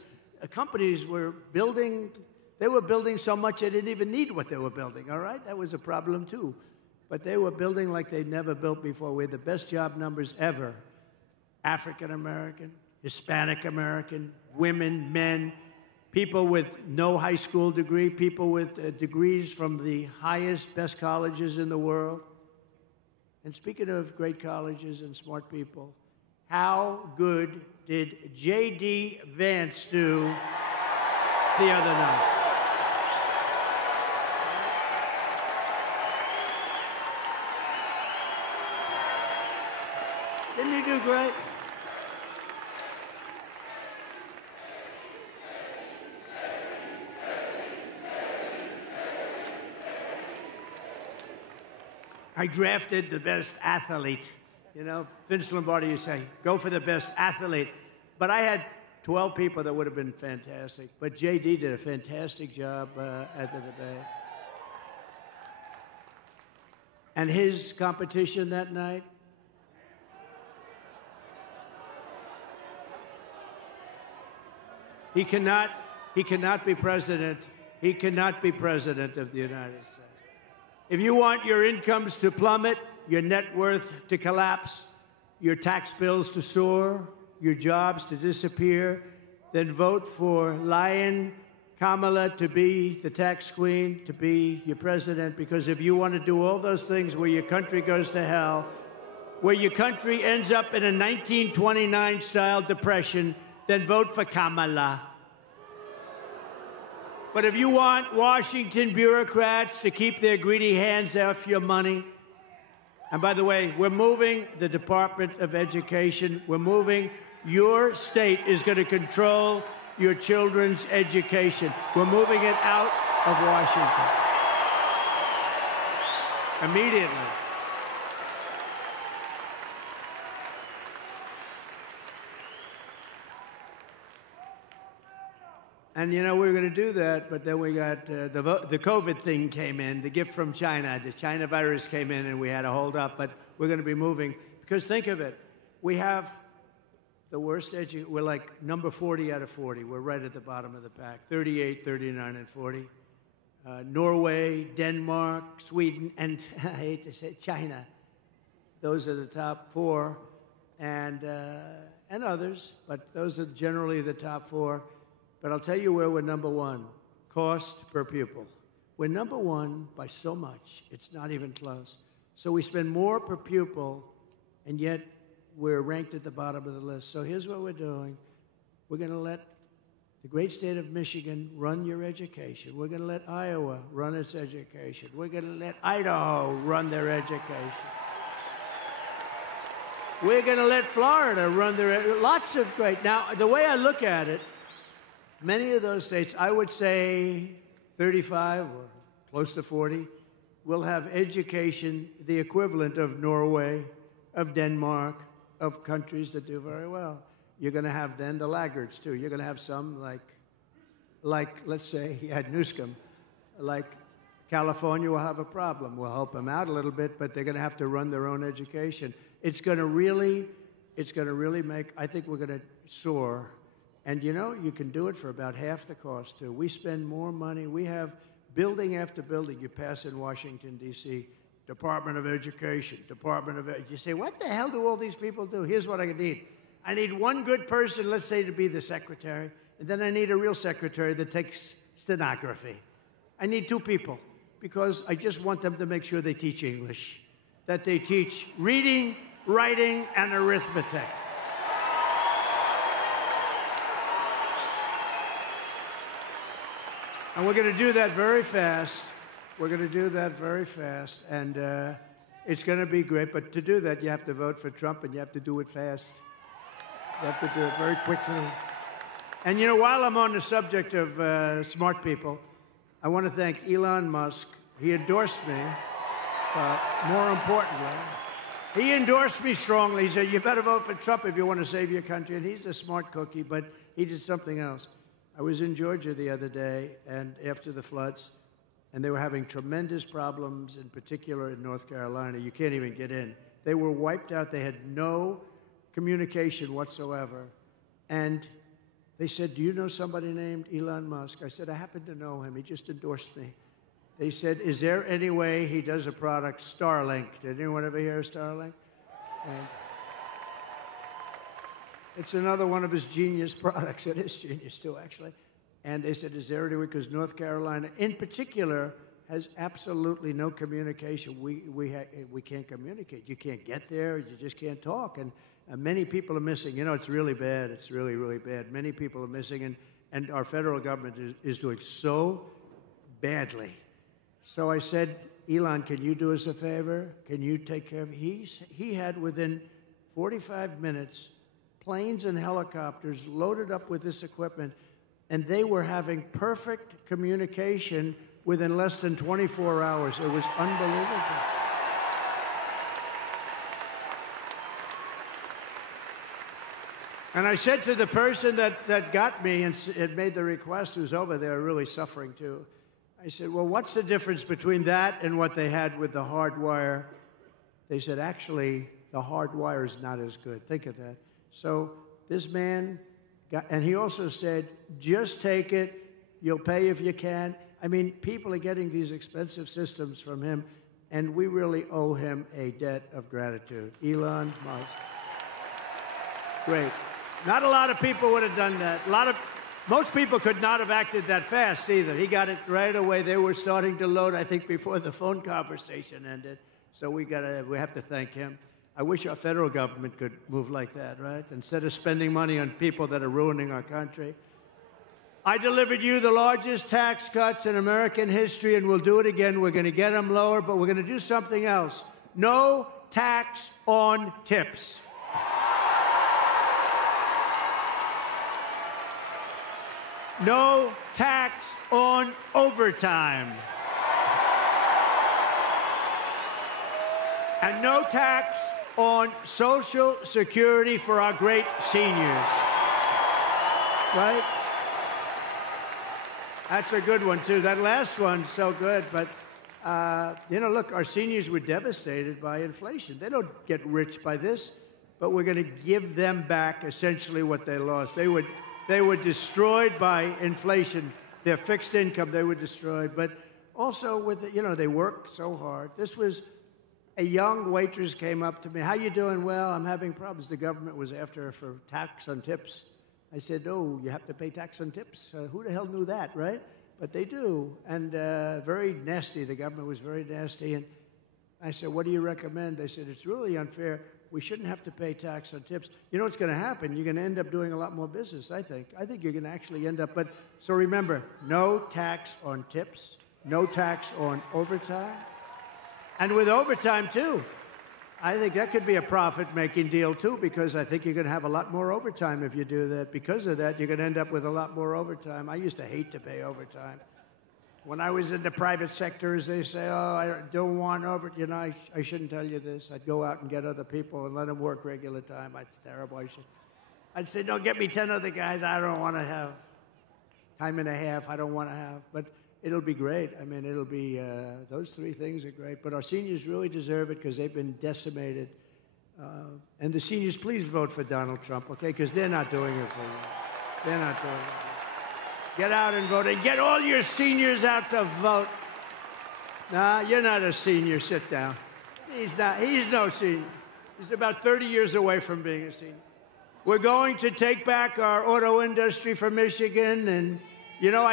companies were building, they were building so much they didn't even need what they were building, all right? That was a problem too. But they were building like they'd never built before. We had the best job numbers ever. African American, Hispanic American, women, men, people with no high school degree, people with degrees from the highest, best colleges in the world. And speaking of great colleges and smart people, how good did J.D. Vance do the other night? Didn't he do great? I drafted the best athlete. You know, Vince Lombardi, you say, go for the best athlete. But I had 12 people that would have been fantastic. But J.D. did a fantastic job at the debate. And his competition that night, he cannot be president. He cannot be president of the United States. If you want your incomes to plummet, your net worth to collapse, your tax bills to soar, your jobs to disappear, then vote for Lion Kamala to be the tax queen, to be your president, because if you want to do all those things where your country goes to hell, where your country ends up in a 1929-style depression, then vote for Kamala. But if you want Washington bureaucrats to keep their greedy hands off your money, and by the way, we're moving the Department of Education. We're moving. Your state is going to control your children's education. We're moving it out of Washington immediately. And, you know, we were going to do that, but then we got the COVID thing came in, the gift from China. The China virus came in, and we had to hold up. But we're going to be moving. Because think of it. We have the worst we're like number 40 out of 40. We're right at the bottom of the pack, 38, 39, and 40. Norway, Denmark, Sweden, and I hate to say it, China. Those are the top four, and others. But those are generally the top four. But I'll tell you where we're number one, cost per pupil. We're number one by so much, it's not even close. So we spend more per pupil, and yet we're ranked at the bottom of the list. So here's what we're doing. We're going to let the great state of Michigan run your education. We're going to let Iowa run its education. We're going to let Idaho run their education. We're going to let Florida run their, lots of great. Now, the way I look at it, many of those states, I would say 35 or close to 40, will have education the equivalent of Norway, of Denmark, of countries that do very well. You're going to have then the laggards, too. You're going to have some like let's say, you had Newscomb, like California will have a problem. We'll help them out a little bit, but they're going to have to run their own education. It's going to really make, I think we're going to soar. And, you know, you can do it for about half the cost, too. We spend more money. We have building after building you pass in Washington, D.C., Department of Education, Department of Education. You say, what the hell do all these people do? Here's what I need. I need one good person, let's say, to be the secretary, and then I need a real secretary that takes stenography. I need two people, because I just want them to make sure they teach English, that they teach reading, writing, and arithmetic. And we're going to do that very fast. We're going to do that very fast. And it's going to be great. But to do that, you have to vote for Trump, and you have to do it fast. You have to do it very quickly. And, you know, while I'm on the subject of smart people, I want to thank Elon Musk. He endorsed me. But more importantly, he endorsed me strongly. He said, you better vote for Trump if you want to save your country. And he's a smart cookie, but he did something else. I was in Georgia the other day, and after the floods, and they were having tremendous problems, in particular in North Carolina. You can't even get in. They were wiped out. They had no communication whatsoever. And they said, do you know somebody named Elon Musk? I said, I happen to know him. He just endorsed me. They said, is there any way he does a product, Starlink? Did anyone ever hear of Starlink? And it's another one of his genius products. It is genius, too, actually. And they said, is there any way? Because North Carolina, in particular, has absolutely no communication. We can't communicate. You can't get there. You just can't talk. And many people are missing. You know, it's really bad. It's really, really bad. Many people are missing. And our federal government is doing so badly. So I said, Elon, can you do us a favor? Can you take care of it? He had, within 45 minutes, planes and helicopters loaded up with this equipment, and they were having perfect communication within less than 24 hours. It was unbelievable. And I said to the person that got me and made the request, who's over there really suffering too, I said, well, what's the difference between that and what they had with the hard wire? They said, actually, the hard wire is not as good. Think of that. So this man got, and he also said, just take it. You'll pay if you can. I mean, people are getting these expensive systems from him, and we really owe him a debt of gratitude. Elon Musk. Great. Not a lot of people would have done that. Most people could not have acted that fast either. He got it right away. They were starting to load, I think, before the phone conversation ended. So we have to thank him. I wish our federal government could move like that, right? Instead of spending money on people that are ruining our country. I delivered you the largest tax cuts in American history, and we'll do it again. We're going to get them lower, but we're going to do something else. No tax on tips. No tax on overtime. And no tax on Social Security for our great seniors. Right? That's a good one, too. That last one's so good. But, you know, look, our seniors were devastated by inflation. They don't get rich by this, but we're going to give them back essentially what they lost. They were destroyed by inflation. Their fixed income, they were destroyed. But also, with you know, they worked so hard. This was a young waitress came up to me. How you doing? Well, I'm having problems. The government was after her for tax on tips. I said, oh, you have to pay tax on tips? Who the hell knew that, right? But they do. And very nasty. The government was very nasty. And I said, what do you recommend? They said, it's really unfair. We shouldn't have to pay tax on tips. You know what's going to happen? You're going to end up doing a lot more business, I think. I think you're going to actually end up. But so remember, no tax on tips, no tax on overtime. And with overtime, too. I think that could be a profit-making deal, too, because I think you're going to have a lot more overtime if you do that. Because of that, you're going to end up with a lot more overtime. I used to hate to pay overtime. When I was in the private sector, as they say, oh, I don't want overtime. You know, I shouldn't tell you this. I'd go out and get other people and let them work regular time. It's terrible. I'd say, no, get me 10 other guys. I don't want to have time and a half. I don't want to have. But it'll be great. I mean, it'll be, those three things are great. But our seniors really deserve it because they've been decimated. And the seniors, please vote for Donald Trump, okay? Because they're not doing it for you. They're not doing it. Get out and vote. And get all your seniors out to vote. Nah, you're not a senior. Sit down. He's not. He's no senior. He's about 30 years away from being a senior. We're going to take back our auto industry from Michigan. And, you know,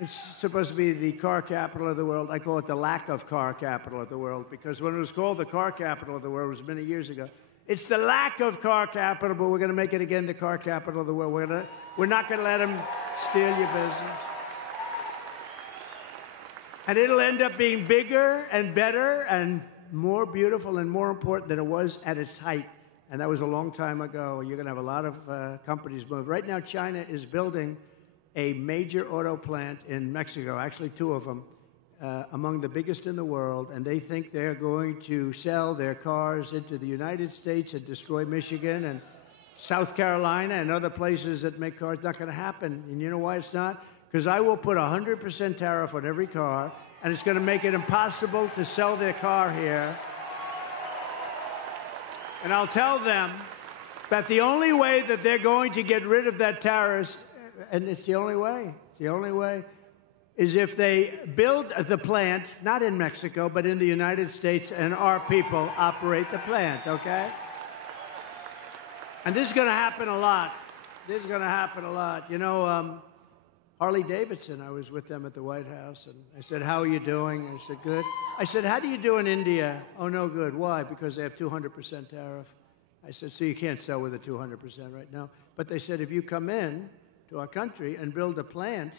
it's supposed to be the car capital of the world. I call it the lack of car capital of the world because when it was called the car capital of the world, it was many years ago. It's the lack of car capital, but we're going to make it again the car capital of the world. We're not going to let them steal your business. And it'll end up being bigger and better and more beautiful and more important than it was at its height. And that was a long time ago. You're going to have a lot of companies move. Right now, China is building a major auto plant in Mexico, actually two of them, among the biggest in the world, and they think they're going to sell their cars into the United States and destroy Michigan and South Carolina and other places that make cars. Not going to happen. And you know why it's not? Because I will put 100% tariff on every car, and it's going to make it impossible to sell their car here. And I'll tell them that the only way that they're going to get rid of that tariff, and it's the only way, is if they build the plant, not in Mexico, but in the United States, and our people operate the plant, okay? And this is going to happen a lot. This is going to happen a lot. You know, Harley Davidson, I was with them at the White House, and I said, how are you doing? I said, good. I said, how do you do in India? Oh, no good. Why? Because they have 200% tariff. I said, so you can't sell with a 200% right now. But they said, if you come in to our country and build a plant,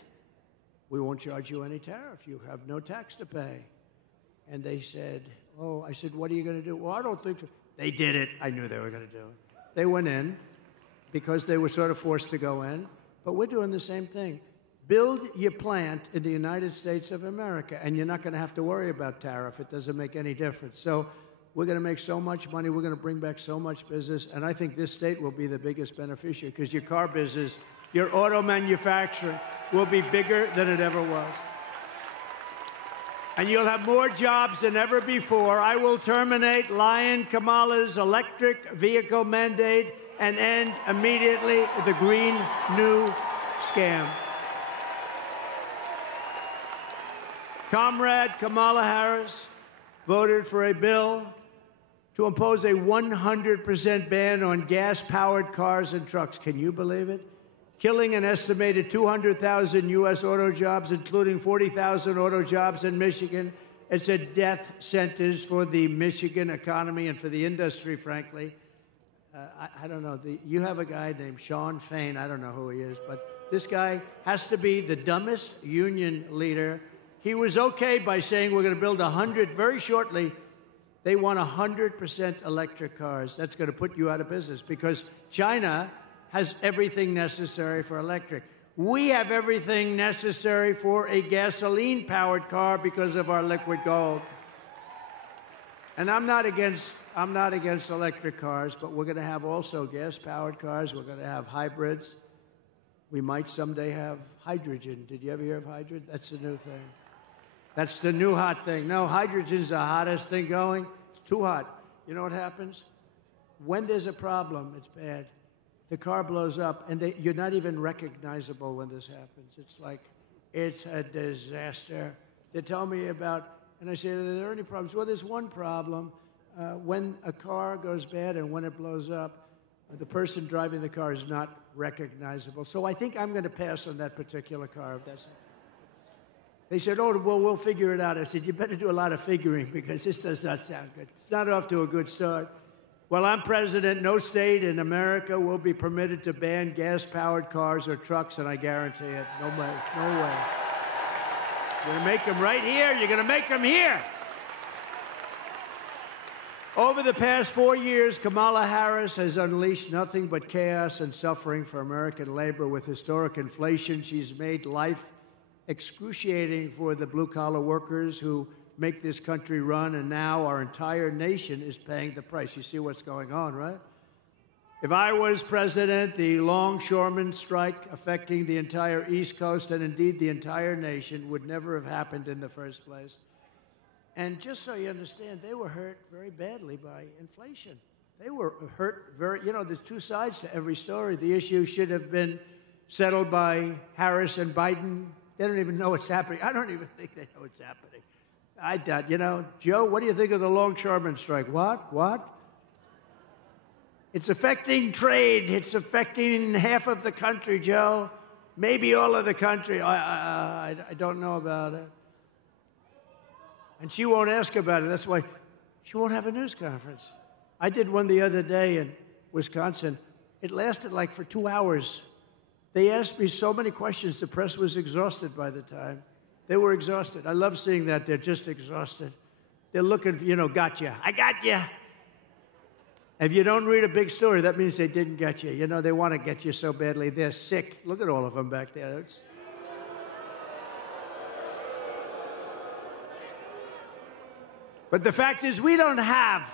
we won't charge you any tariff. You have no tax to pay. And they said, oh, I said, what are you going to do? Well, I don't think so. They did it. I knew they were going to do it. They went in because they were sort of forced to go in. But we're doing the same thing. Build your plant in the United States of America, and you're not going to have to worry about tariff. It doesn't make any difference. So we're going to make so much money. We're going to bring back so much business. And I think this state will be the biggest beneficiary because your car business, your auto manufacturing will be bigger than it ever was. And you'll have more jobs than ever before. I will terminate Lion Kamala's electric vehicle mandate and end immediately the Green New scam. Comrade Kamala Harris voted for a bill to impose a 100% ban on gas-powered cars and trucks. Can you believe it? Killing an estimated 200,000 U.S. auto jobs, including 40,000 auto jobs in Michigan. It's a death sentence for the Michigan economy and for the industry, frankly. I don't know. You have a guy named Sean Fain. I don't know who he is, but this guy has to be the dumbest union leader. He was okay by saying we're going to build 100 very shortly. They want 100% electric cars. That's going to put you out of business because China has everything necessary for electric. We have everything necessary for a gasoline-powered car because of our liquid gold. And I'm not against electric cars, but we're going to have also gas-powered cars. We're going to have hybrids. We might someday have hydrogen. Did you ever hear of hydrogen? That's the new thing. That's the new hot thing. No, hydrogen's the hottest thing going. It's too hot. You know what happens? When there's a problem, it's bad. The car blows up, and you're not even recognizable when this happens. It's like, it's a disaster. They tell me about, and I say, are there any problems? Well, there's one problem. When a car goes bad and when it blows up, the person driving the car is not recognizable. So I think I'm going to pass on that particular car. If that's it. They said, oh, well, we'll figure it out. I said, you better do a lot of figuring because this does not sound good. It's not off to a good start. While I'm president, no state in America will be permitted to ban gas-powered cars or trucks, and I guarantee it. No way. No way. You're going to make them right here. You're going to make them here. Over the past 4 years, Kamala Harris has unleashed nothing but chaos and suffering for American labor. With historic inflation, she's made life excruciating for the blue-collar workers who make this country run, and now our entire nation is paying the price. You see what's going on, right? If I was president, the longshoremen strike affecting the entire East Coast and indeed the entire nation would never have happened in the first place. And just so you understand, they were hurt very badly by inflation. They were hurt there's two sides to every story. The issue should have been settled by Harris and Biden. They don't even know what's happening. I don't even think they know what's happening. I doubt, Joe, what do you think of the longshoremen strike? What? It's affecting trade. It's affecting half of the country, Joe. Maybe all of the country. I don't know about it. And she won't ask about it. That's why she won't have a news conference. I did one the other day in Wisconsin. It lasted like for 2 hours. They asked me so many questions, the press was exhausted by the time. They were exhausted. I love seeing that. They're just exhausted. They're looking for, gotcha. I got you. If you don't read a big story, that means they didn't get you. They want to get you so badly. They're sick. Look at all of them back there. But the fact is, we don't have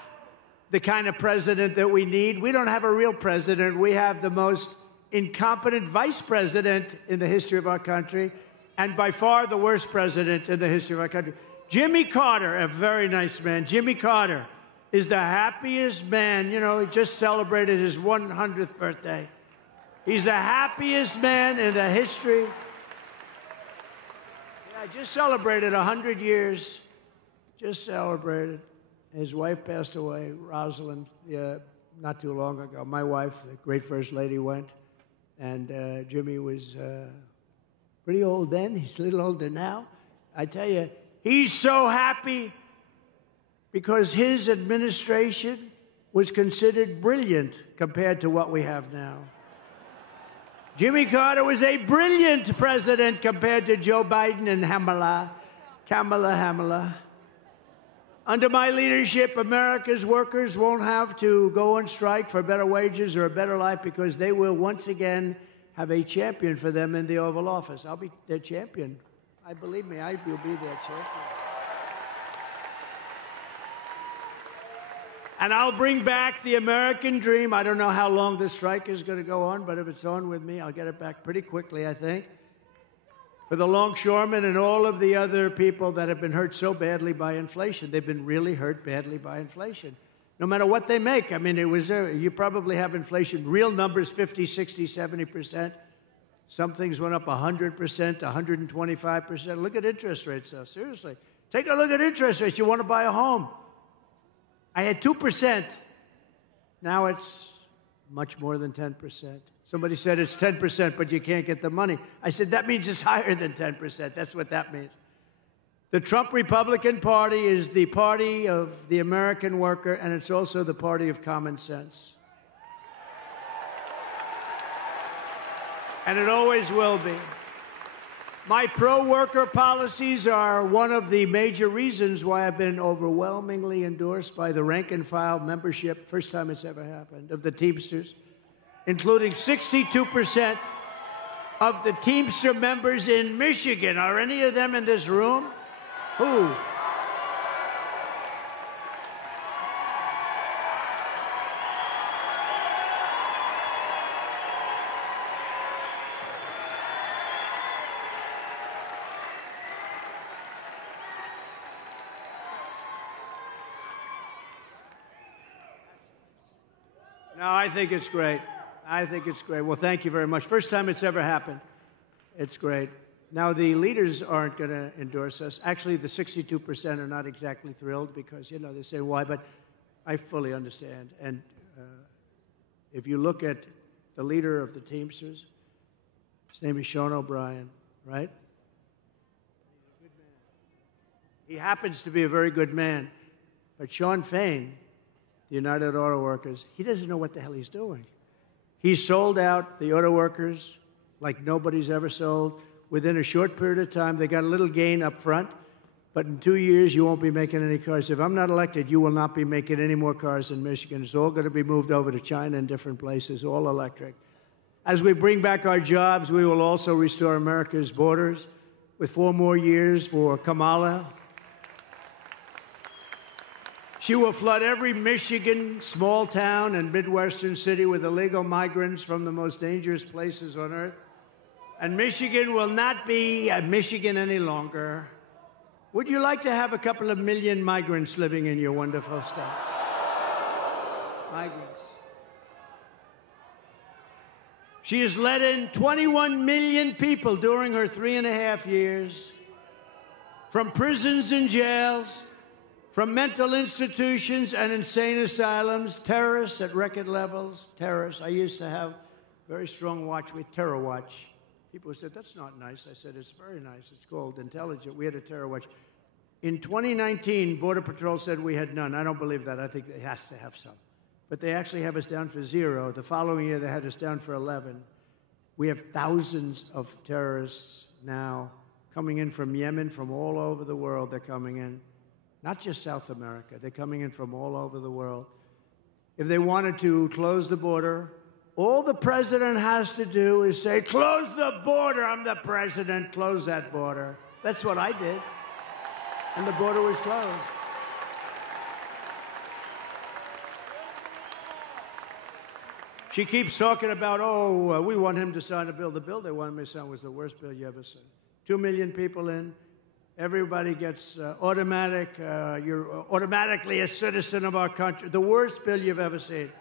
the kind of president that we need. We don't have a real president. We have the most incompetent vice president in the history of our country, and by far the worst president in the history of our country. Jimmy Carter, a very nice man. Jimmy Carter is the happiest man. He just celebrated his 100th birthday. He's the happiest man in the history. Yeah, just celebrated 100 years. Just celebrated. His wife passed away, Rosalind, not too long ago. My wife, the great First Lady, went. And Jimmy was pretty old then. He's a little older now. I tell you, he's so happy because his administration was considered brilliant compared to what we have now. Jimmy Carter was a brilliant president compared to Joe Biden and Kamala. Under my leadership, America's workers won't have to go on strike for better wages or a better life because they will once again have a champion for them in the Oval Office. I'll be their champion. Believe me, I will be their champion. And I'll bring back the American dream. I don't know how long this strike is going to go on, but if it's on with me, I'll get it back pretty quickly, I think. For the longshoremen and all of the other people that have been hurt so badly by inflation. They've been really hurt badly by inflation. No matter what they make. You probably have inflation, real numbers, 50, 60, 70%. Some things went up 100%, 125%. Look at interest rates, though. Seriously. Take a look at interest rates. You want to buy a home. I had 2%. Now it's much more than 10%. Somebody said it's 10%, but you can't get the money. I said, that means it's higher than 10%. That's what that means. The Trump Republican Party is the party of the American worker, and it's also the party of common sense. and it always will be. My pro-worker policies are one of the major reasons why I've been overwhelmingly endorsed by the rank-and-file membership, first time it's ever happened, of the Teamsters, including 62% of the Teamster members in Michigan. Are any of them in this room? Who? No, I think it's great. I think it's great. Well, thank you very much. First time it's ever happened. It's great. Now, the leaders aren't going to endorse us. Actually, the 62% are not exactly thrilled because, you know, they say why, but I fully understand. And if you look at the leader of the Teamsters, his name is Sean O'Brien, right? He happens to be a very good man. But Sean Fain, the United Auto Workers, he doesn't know what the hell he's doing. He sold out the auto workers like nobody's ever sold. Within a short period of time, they got a little gain up front, but in 2 years, you won't be making any cars. If I'm not elected, you will not be making any more cars in Michigan. It's all going to be moved over to China and different places, all electric. As we bring back our jobs, we will also restore America's borders with 4 more years for Kamala. She will flood every Michigan small town and Midwestern city with illegal migrants from the most dangerous places on earth. And Michigan will not be Michigan any longer. Would you like to have a couple of million migrants living in your wonderful state? Migrants. She has let in 21 million people during her 3.5 years from prisons and jails, from mental institutions and insane asylums, terrorists at record levels, terrorists. I used to have a very strong watch with Terror Watch. People said, that's not nice. I said, it's very nice. It's called Intelligent. We had a Terror Watch. In 2019, Border Patrol said we had none. I don't believe that. I think it has to have some. But they actually have us down for 0. The following year, they had us down for 11. We have thousands of terrorists now coming in from Yemen, from all over the world. They're coming in. Not just South America. They're coming in from all over the world. If they wanted to close the border, all the president has to do is say, close the border. I'm the president. Close that border. That's what I did. And the border was closed. She keeps talking about, we want him to sign a bill. The bill they wanted me to sign was the worst bill you ever seen. 2 million people in. Everybody gets you're automatically a citizen of our country. The worst bill you've ever seen.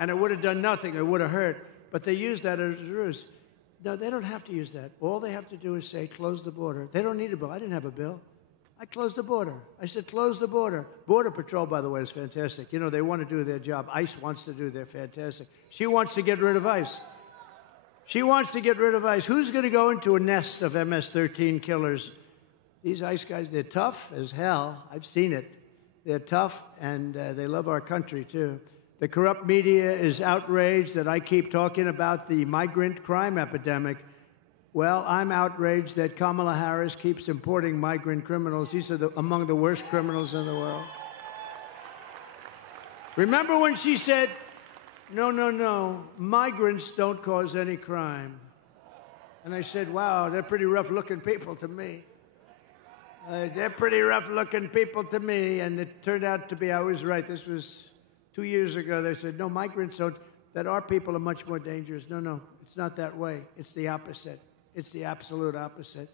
And it would have done nothing. It would have hurt. But they use that as a ruse. No, they don't have to use that. All they have to do is say, close the border. They don't need a bill. I didn't have a bill. I closed the border. I said, close the border. Border Patrol, by the way, is fantastic. You know, they want to do their job. ICE wants to do their fantastic. She wants to get rid of ICE. She wants to get rid of ICE. Who's going to go into a nest of MS-13 killers? These ICE guys, they're tough as hell. I've seen it. They're tough, and they love our country, too. The corrupt media is outraged that I keep talking about the migrant crime epidemic. Well, I'm outraged that Kamala Harris keeps importing migrant criminals. These are among the worst criminals in the world. Remember when she said, no, migrants don't cause any crime. And I said, wow, they're pretty rough-looking people to me. They're pretty rough-looking people to me. And it turned out to be, I was right. This was 2 years ago. They said, no, migrants don't, that our people are much more dangerous. No, it's not that way. It's the opposite. It's the absolute opposite.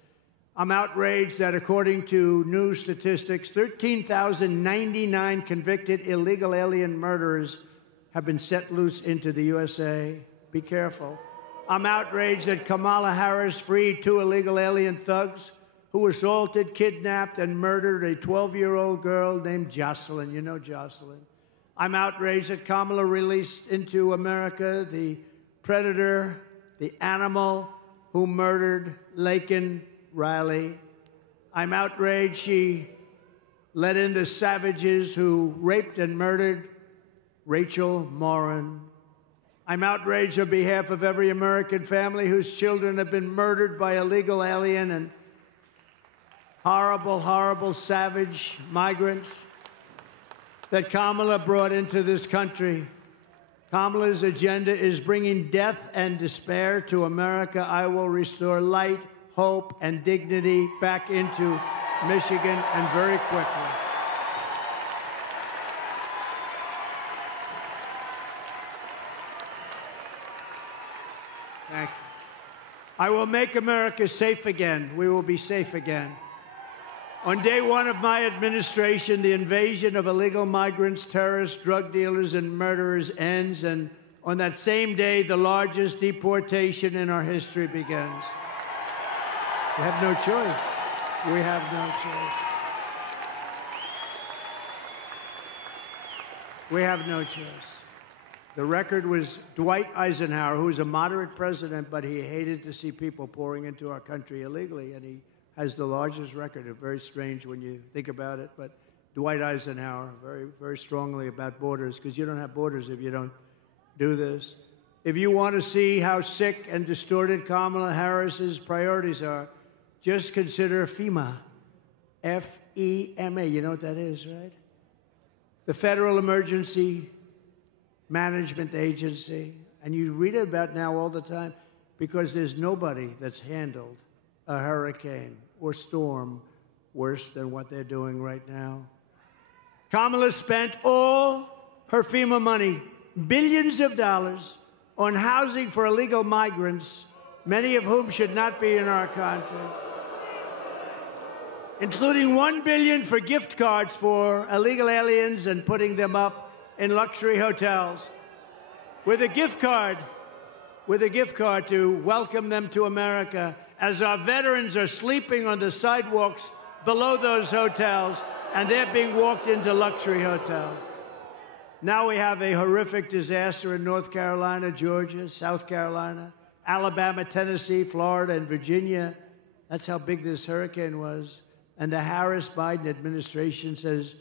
I'm outraged that according to new statistics, 13,099 convicted illegal alien murderers have been set loose into the USA. Be careful. I'm outraged that Kamala Harris freed 2 illegal alien thugs who assaulted, kidnapped, and murdered a 12-year-old girl named Jocelyn. You know Jocelyn. I'm outraged that Kamala released into America the predator, the animal who murdered Laken Riley. I'm outraged she let in the savages who raped and murdered Rachel Morin. I'm outraged on behalf of every American family whose children have been murdered by illegal alien and horrible, horrible, savage migrants that Kamala brought into this country. Kamala's agenda is bringing death and despair to America. I will restore light, hope, and dignity back into Michigan, and very quickly. Thank you. I will make America safe again. We will be safe again. On day one of my administration, the invasion of illegal migrants, terrorists, drug dealers, and murderers ends, and on that same day, the largest deportation in our history begins. We have no choice. We have no choice. We have no choice. The record was Dwight Eisenhower, who was a moderate president, but he hated to see people pouring into our country illegally, and he has the largest record. It's very strange when you think about it, but Dwight Eisenhower, very, very strongly about borders, because you don't have borders if you don't do this. If you want to see how sick and distorted Kamala Harris's priorities are, just consider FEMA, F-E-M-A. You know what that is, right? The Federal Emergency Management Agency. And you read about it now all the time because there's nobody that's handled a hurricane or storm worse than what they're doing right now. Kamala spent all her FEMA money, billions of dollars, on housing for illegal migrants, many of whom should not be in our country, including $1 billion for gift cards for illegal aliens and putting them up in luxury hotels with a gift card to welcome them to America as our veterans are sleeping on the sidewalks below those hotels and they're being walked into luxury hotels. Now we have a horrific disaster in North Carolina, Georgia, South Carolina, Alabama, Tennessee, Florida, and Virginia. That's how big this hurricane was. And the Harris-Biden administration says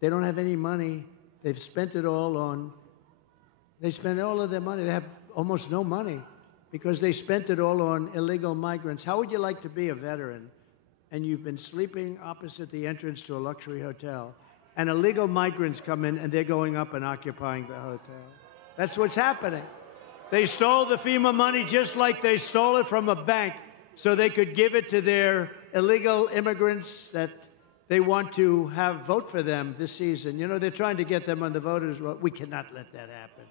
they don't have any money. They've spent it all on, they spent all of their money. They have almost no money because they spent it all on illegal migrants. How would you like to be a veteran and you've been sleeping opposite the entrance to a luxury hotel and illegal migrants come in and they're going up and occupying the hotel? That's what's happening. They stole the FEMA money just like they stole it from a bank so they could give it to their illegal immigrants that they want to have vote for them this season. You know, they're trying to get them on the voters' roll. We cannot let that happen.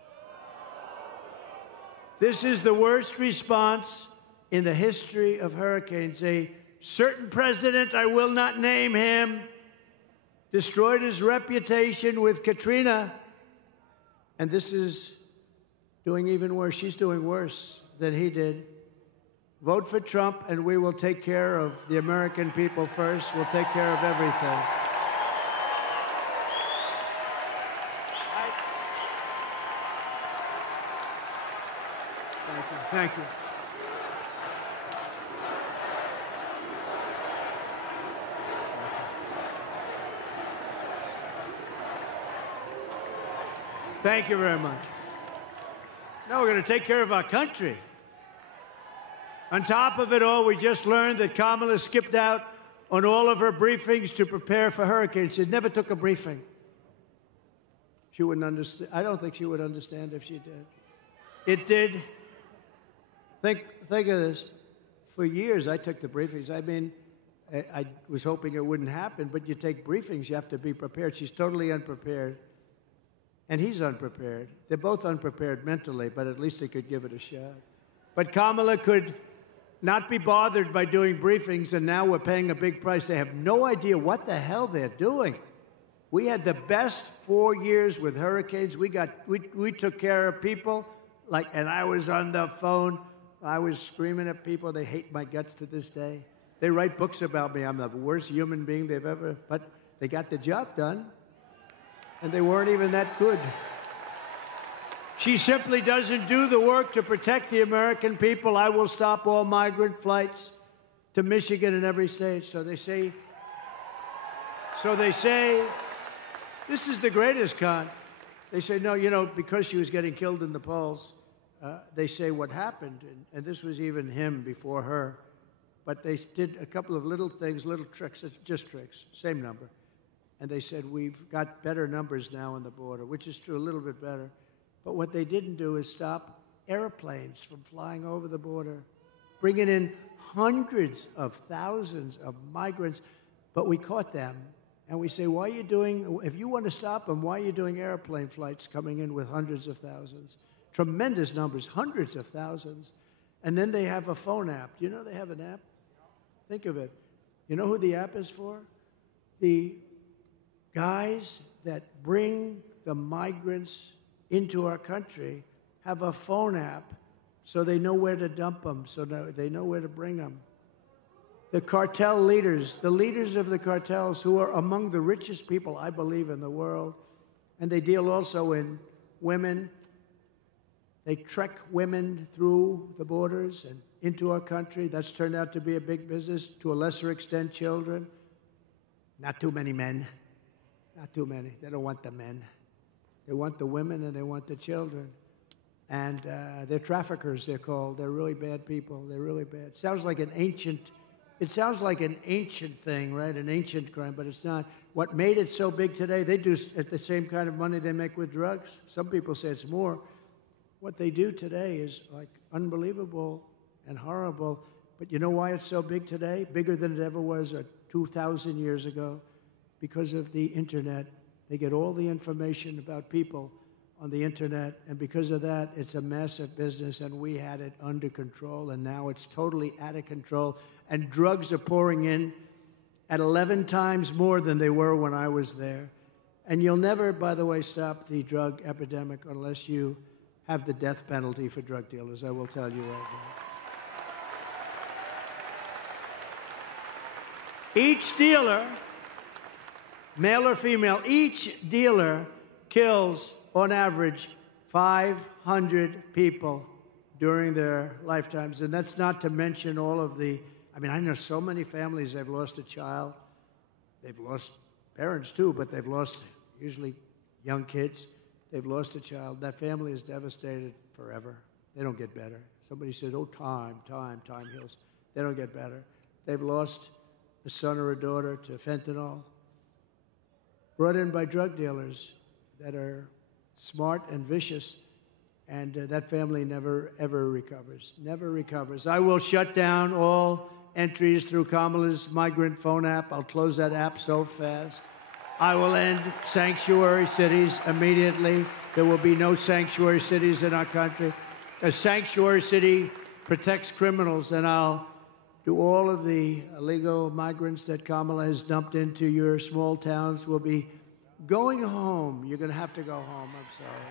This is the worst response in the history of hurricanes. A certain president, I will not name him, destroyed his reputation with Katrina. And this is doing even worse. She's doing worse than he did. Vote for Trump, and we will take care of the American people first. We'll take care of everything. Thank you. Thank you. Thank you very much. Now we're going to take care of our country. On top of it all, we just learned that Kamala skipped out on all of her briefings to prepare for hurricanes. She never took a briefing. She wouldn't understand. I don't think she would understand if she did. It did. Think of this. For years, I took the briefings. I mean, I was hoping it wouldn't happen, but you take briefings, you have to be prepared. She's totally unprepared. And he's unprepared. They're both unprepared mentally, but at least they could give it a shot. But Kamala could not be bothered by doing briefings, and now we're paying a big price. They have no idea what the hell they're doing. We had the best 4 years with hurricanes. We took care of people, and I was on the phone. I was screaming at people. They hate my guts to this day. They write books about me. I'm the worst human being they've ever, but they got the job done, and they weren't even that good. She simply doesn't do the work to protect the American people. I will stop all migrant flights to Michigan and every state. So they say, this is the greatest con. They say, no, you know, because she was getting killed in the polls, they say what happened, and this was even him before her, but they did a couple of little things, little tricks, it's just tricks, same number. And they said, we've got better numbers now on the border, which is true, a little bit better. But what they didn't do is stop airplanes from flying over the border, bringing in hundreds of thousands of migrants. But we caught them, and we say, why are you doing, if you want to stop them, why are you doing airplane flights coming in with hundreds of thousands? Tremendous numbers, hundreds of thousands. And then they have a phone app. Do you know they have an app? Think of it. You know who the app is for? The guys that bring the migrants into our country have a phone app so they know where to dump them, so they know where to bring them. The cartel leaders, the leaders of the cartels who are among the richest people, I believe, in the world, and they deal also in women. They trek women through the borders and into our country. That's turned out to be a big business, to a lesser extent, children. Not too many men. Not too many. They don't want the men. They want the women and they want the children. And they're traffickers, they're called. They're really bad people. They're really bad. It sounds like an ancient thing, right? An ancient crime, but it's not. What made it so big today, they do at the same kind of money they make with drugs. Some people say it's more. What they do today is like unbelievable and horrible. But you know why it's so big today? Bigger than it ever was 2,000 years ago? Because of the internet. They get all the information about people on the internet, and because of that, it's a massive business, and we had it under control, and now it's totally out of control, and drugs are pouring in at 11 times more than they were when I was there. And you'll never, by the way, stop the drug epidemic unless you have the death penalty for drug dealers, I will tell you right now. Each dealer, male or female, each dealer kills, on average, 500 people during their lifetimes. And that's not to mention all of the, I know so many families, they've lost a child. They've lost parents too, but they've lost usually young kids. They've lost a child. That family is devastated forever. They don't get better. Somebody says, oh, time heals. They don't get better. They've lost a son or a daughter to fentanyl, brought in by drug dealers that are smart and vicious, and that family never, ever recovers. Never recovers. I will shut down all entries through Kamala's migrant phone app. I'll close that app so fast. I will end sanctuary cities immediately. There will be no sanctuary cities in our country. A sanctuary city protects criminals, and I'll do all of the illegal migrants that Kamala has dumped into your small towns will be going home. You're going to have to go home. I'm sorry.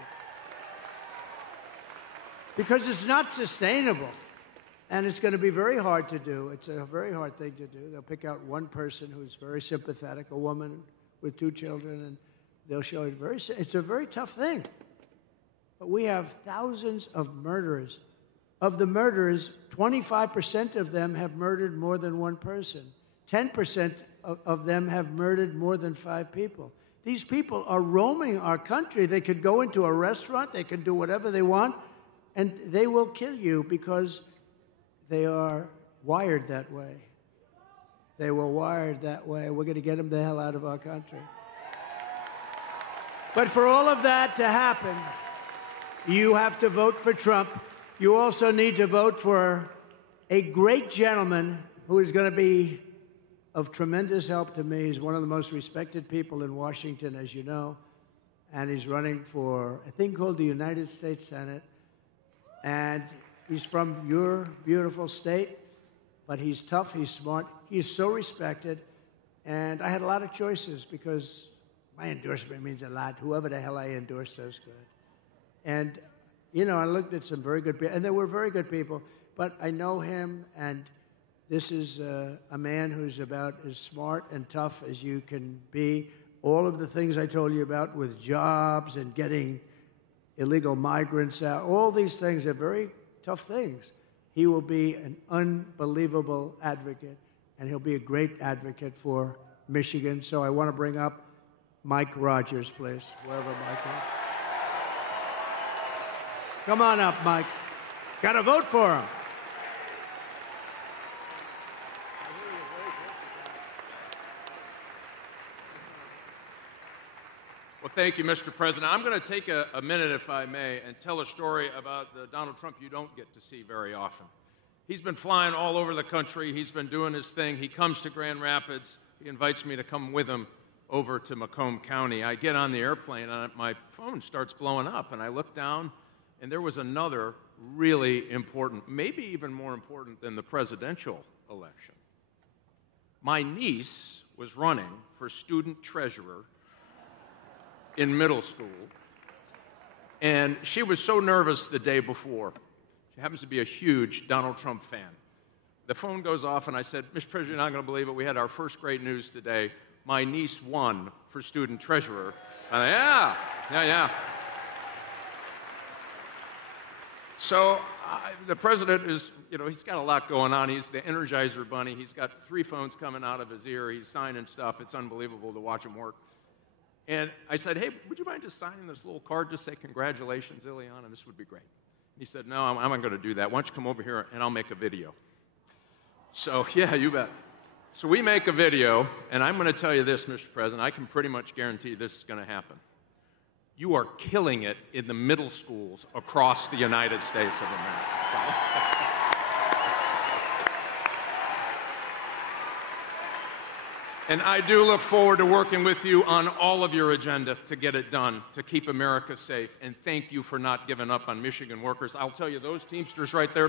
Because it's not sustainable. And it's going to be very hard to do. It's a very hard thing to do. They'll pick out one person who's very sympathetic, a woman with 2 children, and they'll show it it's a very tough thing. But we have thousands of murderers. Of the murderers, 25% of them have murdered more than one person. 10% of them have murdered more than 5 people. These people are roaming our country. They could go into a restaurant, they can do whatever they want, and they will kill you because they are wired that way. They were wired that way. We're going to get them the hell out of our country. But for all of that to happen, you have to vote for Trump. You also need to vote for a great gentleman who is going to be of tremendous help to me. He's one of the most respected people in Washington, as you know, and he's running for a thing called the United States Senate. And he's from your beautiful state, but he's tough, he's smart, he's so respected. And I had a lot of choices because my endorsement means a lot. Whoever the hell I endorse does good. And, you know, I looked at some very good people, and there were very good people, but I know him, and this is a man who's about as smart and tough as you can be. All of the things I told you about with jobs and getting illegal migrants out, all these things are very tough things. He will be an unbelievable advocate, and he'll be a great advocate for Michigan. So I want to bring up Mike Rogers, please, wherever Mike is. Come on up, Mike. Got to vote for him. Well, thank you, Mr. President. I'm going to take a minute, if I may, and tell a story about Donald Trump you don't get to see very often. He's been flying all over the country. He's been doing his thing. He comes to Grand Rapids. He invites me to come with him over to Macomb County. I get on the airplane, and my phone starts blowing up, and I look down, and there was another really important, maybe even more important than the presidential election. My niece was running for student treasurer in middle school, and she was so nervous the day before. She happens to be a huge Donald Trump fan. The phone goes off, and I said, Mr. President, you're not going to believe it. We had our first great news today. My niece won for student treasurer. And yeah. So the president is, he's got a lot going on. He's the Energizer Bunny. He's got 3 phones coming out of his ear. He's signing stuff. It's unbelievable to watch him work. And I said, hey, would you mind just signing this little card to say congratulations, Ileana? This would be great. He said, no, I'm not going to do that. Why don't you come over here and I'll make a video. So, yeah, you bet. So we make a video, and I'm going to tell you this, Mr. President. I can pretty much guarantee this is going to happen. You are killing it in the middle schools across the United States of America. And I do look forward to working with you on all of your agenda to get it done, to keep America safe. And thank you for not giving up on Michigan workers. I'll tell you, those Teamsters right there,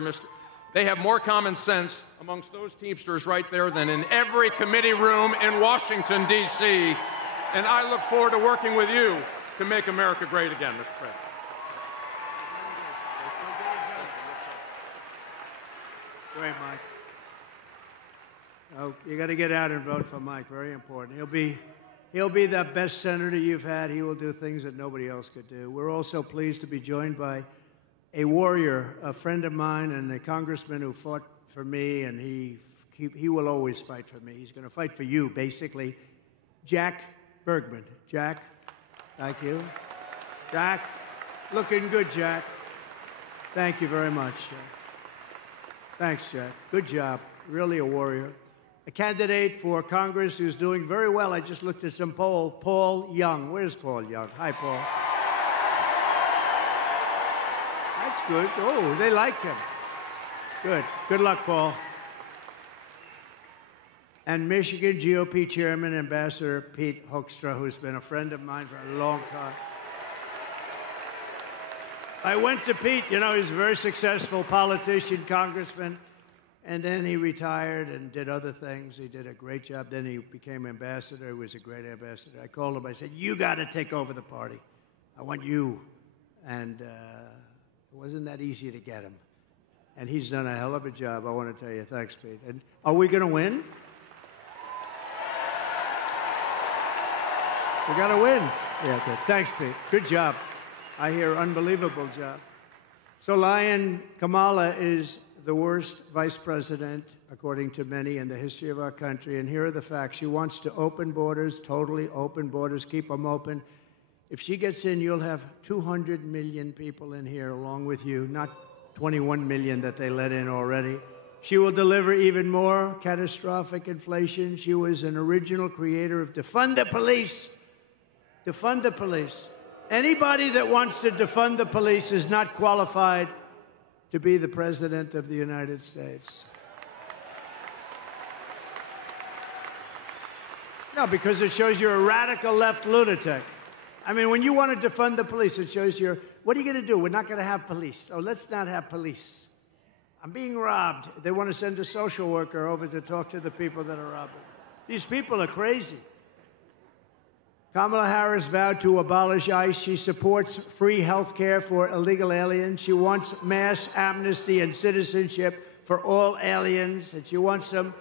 they have more common sense amongst those Teamsters right there than in every committee room in Washington, D.C. And I look forward to working with you to make America great again, Mr. President. Great, Mike. Oh, you got to get out and vote for Mike. Very important. He'll be the best senator you've had. He will do things that nobody else could do. We're also pleased to be joined by a warrior, a friend of mine, and a congressman who fought for me, and he will always fight for me. He's going to fight for you, basically. Jack Bergman. Jack, thank you. Jack, looking good, Jack. Thank you very much. Thanks, Jack. Good job. Really a warrior. A candidate for Congress who's doing very well. I just looked at some poll. Paul Young. Where's Paul Young? Hi, Paul. That's good. Oh, they liked him. Good. Good luck, Paul. And Michigan GOP Chairman, Ambassador Pete Hoekstra, who's been a friend of mine for a long time. I went to Pete. He's a very successful politician, congressman. And then he retired and did other things. He did a great job. Then he became ambassador. He was a great ambassador. I called him. I said, you got to take over the party. I want you. And it wasn't that easy to get him. And he's done a hell of a job. I want to tell you, thanks, Pete. And are we going to win? We got to win. Yeah, good. Thanks, Pete. Good job. I hear unbelievable job. So Kamala is the worst vice president, according to many, in the history of our country. And here are the facts. She wants to open borders, totally open borders, keep them open. If she gets in, you'll have 200 million people in here along with you, not 21 million that they let in already. She will deliver even more catastrophic inflation. She was an original creator of defund the police. Defund the police. Anybody that wants to defund the police is not qualified to be the President of the United States. No, because it shows you're a radical left lunatic. I mean, when you want to defund the police, it shows what are you going to do? We're not going to have police. Oh, let's not have police. I'm being robbed. They want to send a social worker over to talk to the people that are robbing. These people are crazy. Kamala Harris vowed to abolish ICE. She supports free health care for illegal aliens. She wants mass amnesty and citizenship for all aliens. And she wants them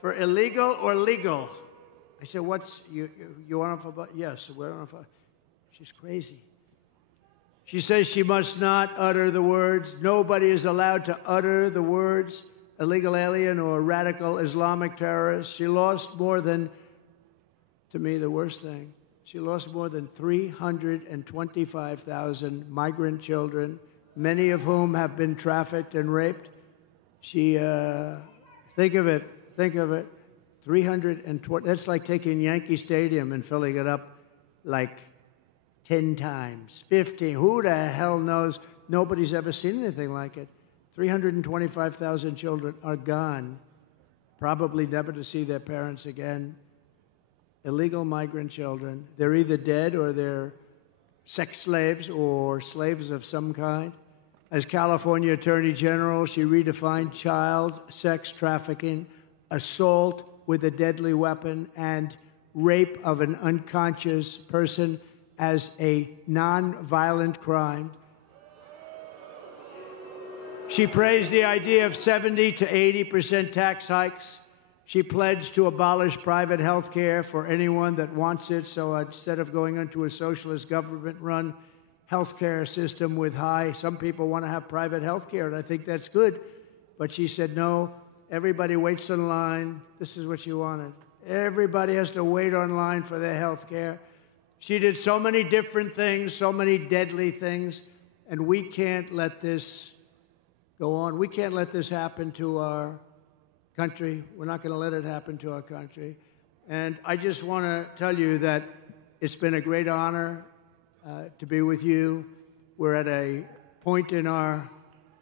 for illegal or legal. I said, you want them for, yes, we're on for. She's crazy. She says she must not utter the words. Nobody is allowed to utter the words illegal alien or radical Islamic terrorist. She lost more than, to me, the worst thing. She lost more than 325,000 migrant children many of whom have been trafficked and raped. She, think of it, 320, that's like taking Yankee Stadium and filling it up like 10 times, 15. Who the hell knows? Nobody's ever seen anything like it. 325,000 children are gone, probably never to see their parents again. Illegal migrant children. They're either dead or they're sex slaves or slaves of some kind. As California Attorney General, she redefined child sex trafficking, assault with a deadly weapon, and rape of an unconscious person as a non-violent crime. She praised the idea of 70 to 80% tax hikes. She pledged to abolish private health care for anyone that wants it, so instead of going into a socialist government-run health care system with some people want to have private health care, and I think that's good. But she said, no, everybody waits in line. This is what she wanted. Everybody has to wait online for their health care. She did so many different things, so many deadly things, and we can't let this go on. We can't let this happen to our country. We're not going to let it happen to our country. And I just want to tell you that it's been a great honor to be with you. We're at a point in our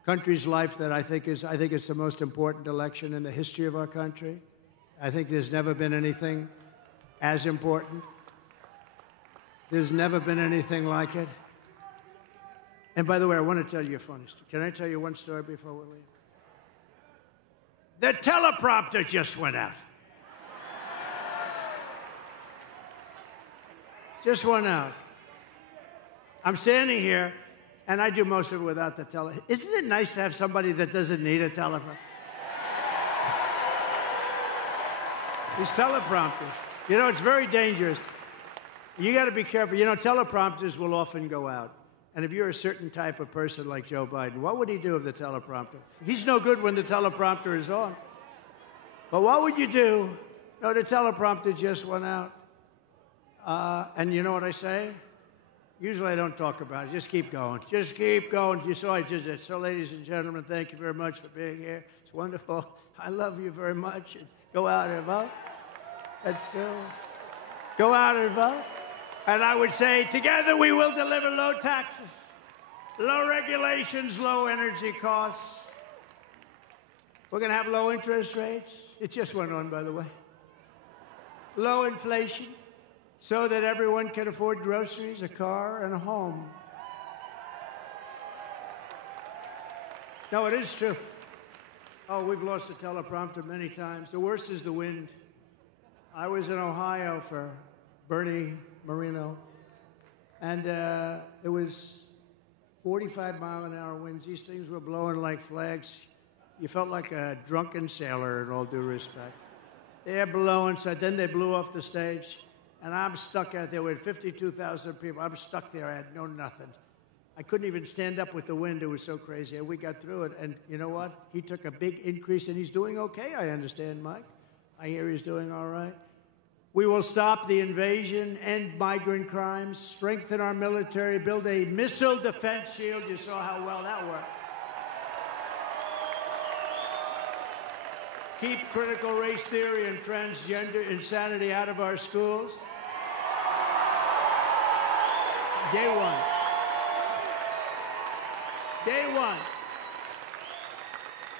country's life that I think it's the most important election in the history of our country. I think there's never been anything as important. There's never been anything like it. And by the way, I want to tell you a funny story. Can I tell you one story before we leave? The teleprompter just went out. Just went out. I'm standing here, and I do most of it without the teleprompter. Isn't it nice to have somebody that doesn't need a teleprompter? These teleprompters. You know, it's very dangerous. You got to be careful. You know, teleprompters will often go out. And if you're a certain type of person like Joe Biden, what would he do with the teleprompter? He's no good when the teleprompter is on. But what would you do? No, the teleprompter just went out. And you know what I say? Usually I don't talk about it. Just keep going. Just keep going. You saw I just did. So, ladies and gentlemen, thank you very much for being here. It's wonderful. I love you very much. And go out and vote. That's true. Go out and vote. And I would say, together we will deliver low taxes, low regulations, low energy costs. We're going to have low interest rates. It just went on, by the way. Low inflation, so that everyone can afford groceries, a car, and a home. No, it is true. Oh, we've lost the teleprompter many times. The worst is the wind. I was in Ohio for Bernie Moreno, and there was 45-mile-an-hour winds. These things were blowing like flags. You felt like a drunken sailor, in all due respect. They're blowing, so then they blew off the stage, and I'm stuck out there with 52,000 people. I'm stuck there. I had no nothing. I couldn't even stand up with the wind. It was so crazy. And we got through it, and you know what? He took a big increase, and he's doing okay, I understand, Mike. I hear he's doing all right. We will stop the invasion, end migrant crimes, strengthen our military, build a missile defense shield. You saw how well that worked. Keep critical race theory and transgender insanity out of our schools. Day one. Day one.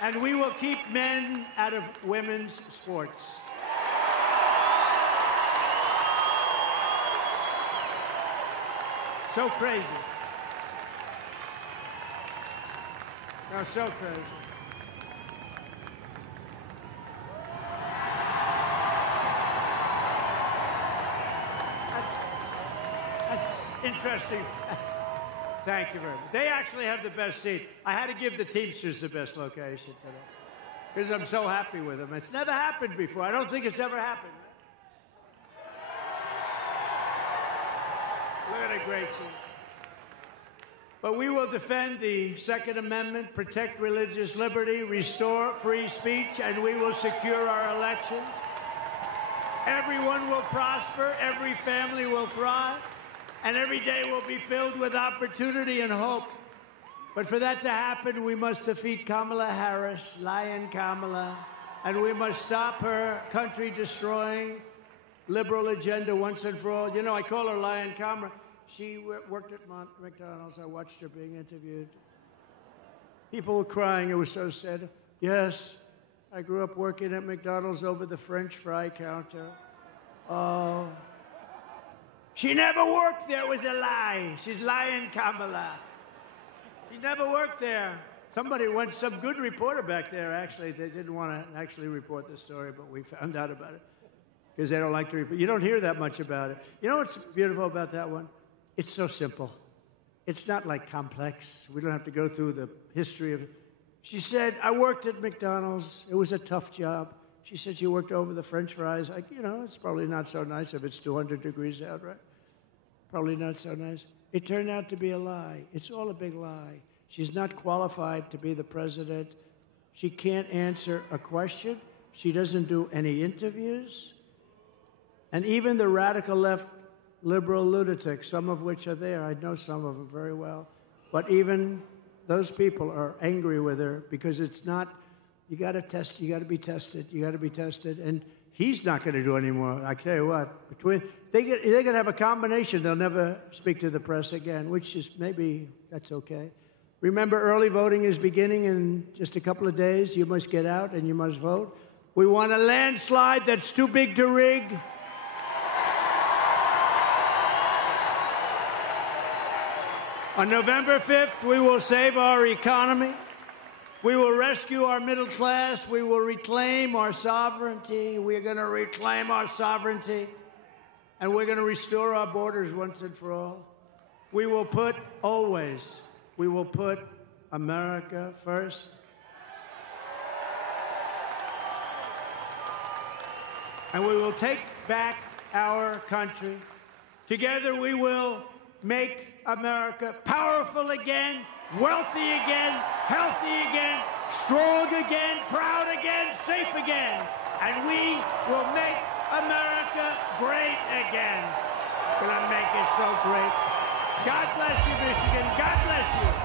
And we will keep men out of women's sports. So crazy. No, so crazy. That's interesting. Thank you very much. They actually have the best seat. I had to give the Teamsters the best location today because I'm so happy with them. It's never happened before. I don't think it's ever happened. Look at the great seats. But we will defend the Second Amendment, protect religious liberty, restore free speech, and we will secure our elections. Everyone will prosper, every family will thrive, and every day will be filled with opportunity and hope. But for that to happen, we must defeat Kamala Harris, Lion Kamala, and we must stop her country-destroying liberal agenda once and for all. You know, I call her Lion Kamala. She worked at McDonald's. I watched her being interviewed. People were crying. It was so sad. Yes, I grew up working at McDonald's over the French fry counter. Oh. She never worked there. It was a lie. She's Lion Kamala. She never worked there. Somebody went, some good reporter back there, actually. They didn't want to actually report the story, but we found out about it because they don't like to report. You don't hear that much about it. You know what's beautiful about that one? It's so simple. It's not like complex. We don't have to go through the history of it. She said, I worked at McDonald's. It was a tough job. She said she worked over the French fries. Like, you know, it's probably not so nice if it's 200 degrees out, right? Probably not so nice. It turned out to be a lie. It's all a big lie. She's not qualified to be the president. She can't answer a question. She doesn't do any interviews. And even the radical left liberal lunatics, some of which are there, I know some of them very well, but even those people are angry with her because it's not, you got to test, you got to be tested, you got to be tested, and he's not going to do any more. I tell you what, they're going to have a combination. They'll never speak to the press again, which is maybe that's okay. Remember, early voting is beginning in just a couple of days. You must get out and you must vote. We want a landslide that's too big to rig. On November 5th, we will save our economy. We will rescue our middle class. We will reclaim our sovereignty. We're going to reclaim our sovereignty. And we're going to restore our borders once and for all. We will put America first. And we will take back our country. Together we will make America powerful again, wealthy again, healthy again, strong again, proud again, safe again. And we will make America great again. We're going to make it so great. God bless you, Michigan. God bless you.